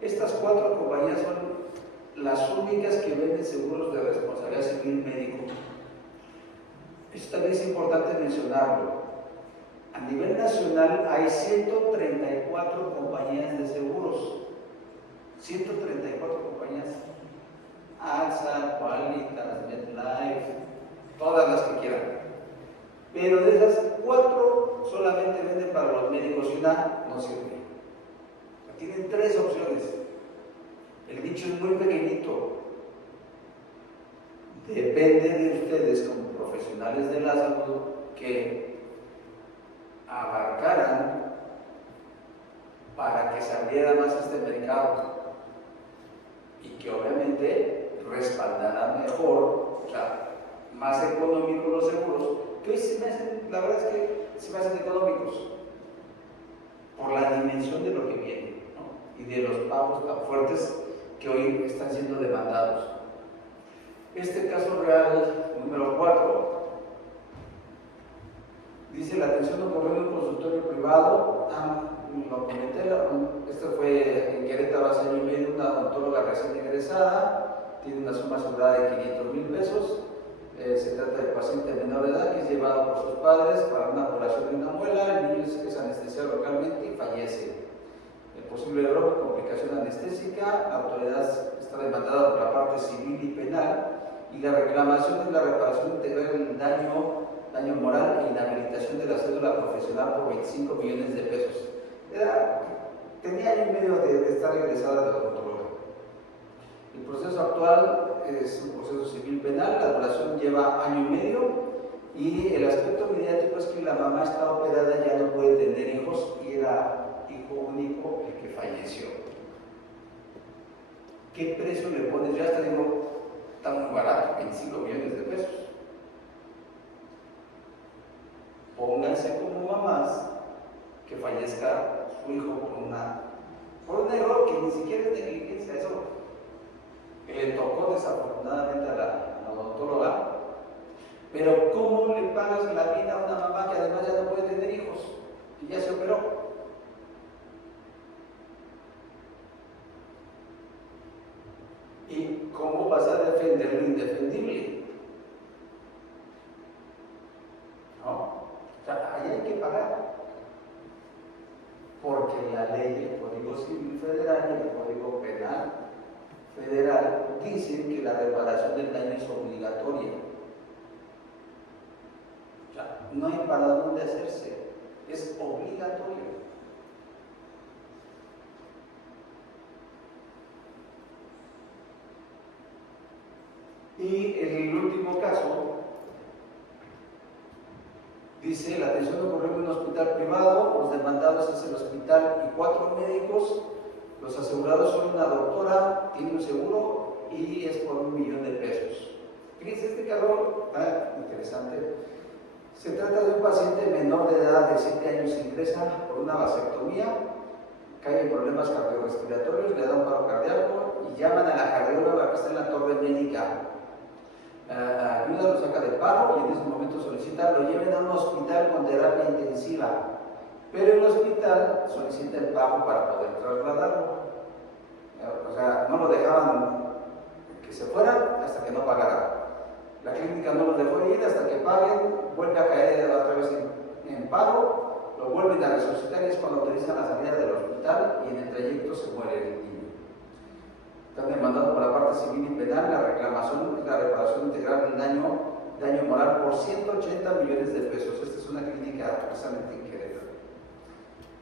Estas cuatro compañías son las únicas que venden seguros de responsabilidad civil médico. Esto también es importante mencionarlo. A nivel nacional hay 134 compañías de seguros. 134 compañías. AXA, Qualitas, MetLife, todas las que quieran. Pero de esas 4 solamente venden para los médicos y una no sirve. Tienen 3 opciones. El nicho es muy pequeñito. Depende de ustedes como profesionales de la salud que abarcaran para que se abriera más este mercado y que obviamente respaldaran mejor, o sea, más económicos los seguros, que hoy se me hacen, la verdad es que se me hacen económicos por la dimensión de lo que viene, ¿no? Y de los pagos tan fuertes que hoy están siendo demandados. Este caso real número 4 dice: la atención ocurrió en un consultorio privado. Lo comenté, esto fue en Querétaro hace año y medio, una odontóloga recién egresada, tiene una suma asegurada de 500,000 pesos. Se trata de paciente menor de edad que es llevado por sus padres para una operación de una muela. El niño es anestesiado localmente y fallece. El posible error, complicación anestésica. La autoridad está demandada por la parte civil y penal, y la reclamación es la reparación integral del daño moral e inhabilitación de la cédula profesional por 25 millones de pesos. Tenía año y medio de estar egresada de la odontóloga. El proceso actual es un proceso civil penal, la duración lleva año y medio, y el aspecto mediático es que la mamá está operada, ya no puede tener hijos y era hijo único el que falleció. ¿Qué precio le pones? Ya hasta digo, está muy barato, 25 millones de pesos. Pónganse como mamás que fallezca su hijo por un error que ni siquiera es negligencia, eso que le tocó desafortunadamente a la odontóloga. Pero ¿cómo le pagas la vida a una mamá que además ya no puede tener hijos y ya se operó? ¿Y cómo vas a defender lo indefendible? ¿No? O sea, ahí hay que pagar. Porque la ley, el Código Civil Federal y el Código Penal Federal dicen que la reparación del daño es obligatoria. O sea, no hay para dónde hacerse, es obligatorio. Y el último caso dice: la atención ocurrió en un hospital privado, los demandados es el hospital y 4 médicos, los asegurados son una doctora, tiene un seguro y es por 1 millón de pesos. Fíjense, este caso está interesante. Se trata de un paciente menor de edad de 7 años, ingresa por una vasectomía, cae en problemas cardiorrespiratorios, le da un paro cardíaco y llaman a la cardióloga que está en la torre médica. Ayuda, lo saca del paro y en ese momento solicita lo lleven a un hospital con terapia intensiva, pero el hospital solicita el pago para poder trasladarlo. O sea, no lo dejaban que se fuera hasta que no pagara. La clínica no los dejó ir hasta que paguen, vuelve a caer otra vez en paro, lo vuelven a resucitar y es cuando autorizan la salida del hospital y en el trayecto se muere el niño. Están demandando por la parte civil y penal. La reclamación es la reparación integral del daño moral por 180 millones de pesos. Esta es una clínica precisamente en Querétaro.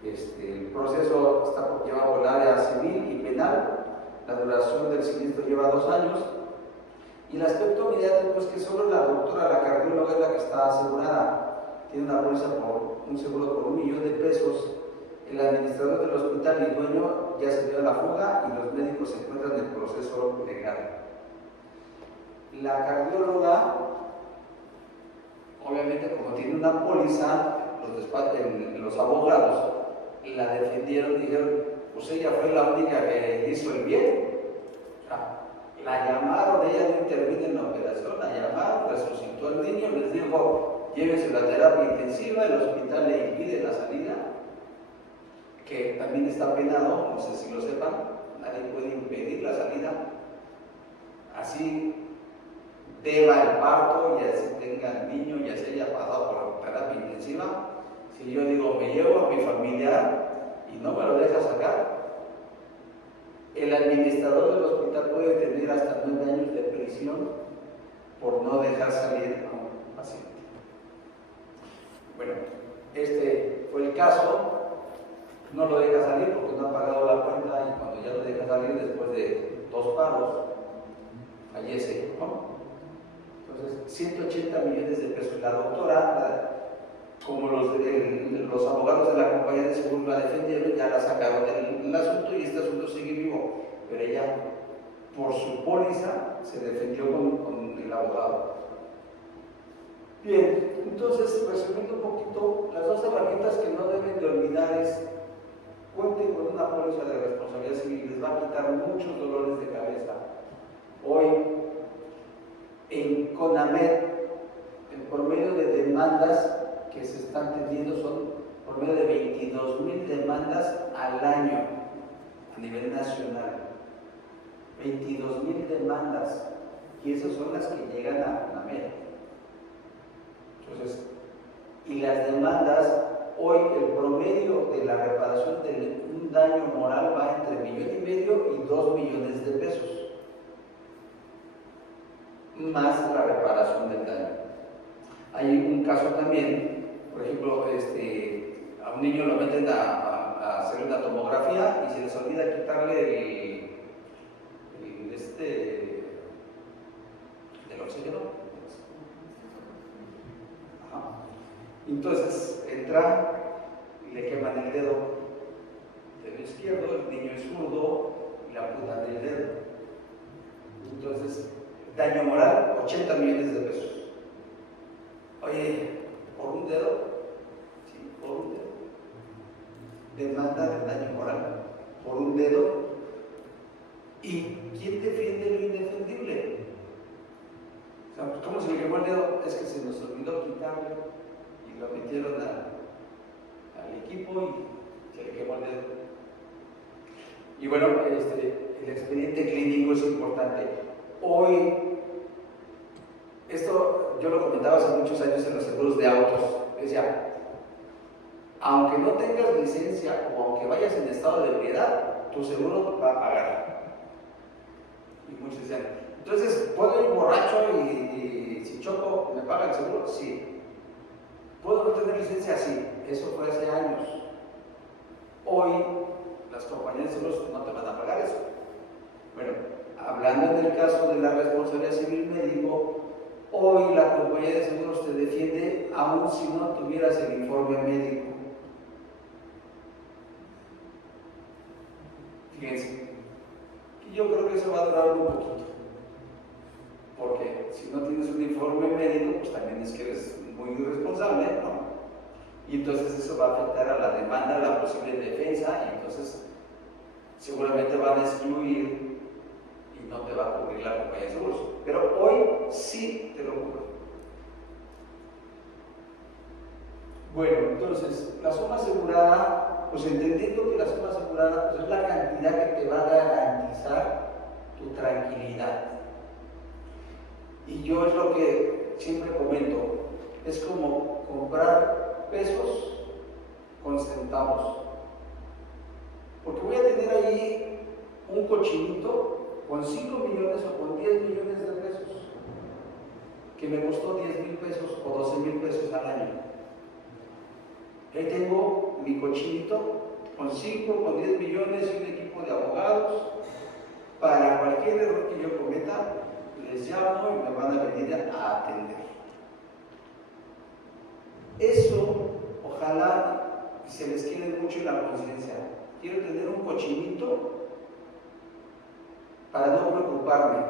El proceso está llevado por el área civil y penal. La duración del siniestro lleva 2 años. Y el aspecto mediático es que solo la doctora, la cardióloga, es la que está asegurada. Tiene una póliza por un seguro por 1 millón de pesos. El administrador del hospital y dueño ya se dio a la fuga y los médicos se encuentran en el proceso legal. La cardióloga, obviamente, como tiene una póliza, los abogados la defendieron y dijeron: pues ella fue la única que hizo el bien. O sea, La llamaron, ella no intervino en la operación, la llamaron, resucitó al niño, les dijo, llévese a la terapia intensiva, el hospital le impide la salida, que también está penado, no sé si lo sepan, nadie puede impedir la salida, así deba el parto y así tenga el niño y así haya pasado por terapia intensiva. Si yo digo, me llevo a mi familiar y no me lo deja sacar, el administrador del hospital puede tener hasta 9 años de prisión por no dejar salir a un paciente. Bueno, este fue el caso, no lo deja salir porque no ha pagado la cuenta y cuando ya lo deja salir después de 2 pagos, fallece, ¿no? Entonces, 180 millones de pesos. La doctora, como los abogados de la compañía de seguro la defendieron, ya la sacaron del asunto y este asunto sigue vivo, pero ella, por su póliza, se defendió con el abogado. Bien, entonces, resumiendo un poquito, las 2 herramientas que no deben de olvidar es: cuenten con una póliza de responsabilidad civil, les va a quitar muchos dolores de cabeza. Hoy, en CONAMED, el promedio de demandas que se están teniendo son por medio de 22,000 demandas al año a nivel nacional. 22,000 demandas, y esas son las que llegan a CONAMED. Entonces, y las demandas, hoy el promedio de la reparación de un daño moral va entre 1,5 millones y 2 millones de pesos, más la reparación del daño. Hay un caso también, por ejemplo, a un niño lo meten a hacer una tomografía y se les olvida quitarle del oxígeno. Ajá. Entonces entra y le queman el dedo izquierdo, el niño es zurdo y le amputan el dedo. Entonces, daño moral, 80 millones de pesos. Oye, ¿por un dedo? Sí, por un dedo. Demanda de daño moral por un dedo. ¿Y quién defiende lo indefendible? O sea, pues, ¿cómo se le quemó el dedo? Es que se nos olvidó quitarlo y lo metieron al equipo y se le quemó el dedo. Y bueno, el expediente clínico es importante. Hoy, esto yo lo comentaba hace muchos años en los seguros de autos, decía, aunque no tengas licencia o aunque vayas en estado de ebriedad, tu seguro va a pagar. Y muchos decían, entonces, ¿puedo ir borracho y si choco me paga el seguro? Sí. ¿Puedo no tener licencia? Sí. Eso fue hace años. Hoy, las compañías de seguros no te van a pagar eso. Bueno, hablando en el caso de la responsabilidad civil médico, hoy la compañía de seguros te defiende aun si no tuvieras el informe médico. Fíjense, y yo creo que eso va a durar un poquito, porque si no tienes un informe médico, pues también es que eres muy irresponsable, ¿no? Y entonces eso va a afectar a la demanda, a la posible defensa, y entonces seguramente van a excluir y no te va a cubrir la compañía de seguros. Pero hoy sí te lo cubre. Bueno, entonces, la suma asegurada, pues entendiendo que la suma asegurada pues es la cantidad que te va a garantizar tu tranquilidad. Y yo es lo que siempre comento, es como comprar pesos con centavos. Porque voy a tener ahí un cochinito con 5 millones o con 10 millones de pesos, que me costó 10,000 pesos o 12,000 pesos al año. Ahí tengo mi cochinito con 5, con 10 millones y un equipo de abogados. Para cualquier error que yo cometa, les llamo y me van a venir a atender. Eso, ojalá se les quede mucho en la conciencia. Quiero tener un cochinito para no preocuparme,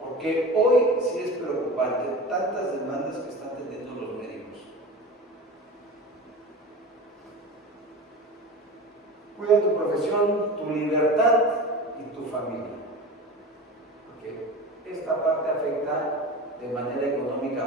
porque hoy sí es preocupante tantas demandas que están teniendo los médicos. Cuida tu profesión, tu libertad y tu familia. porque esta parte afecta de manera económica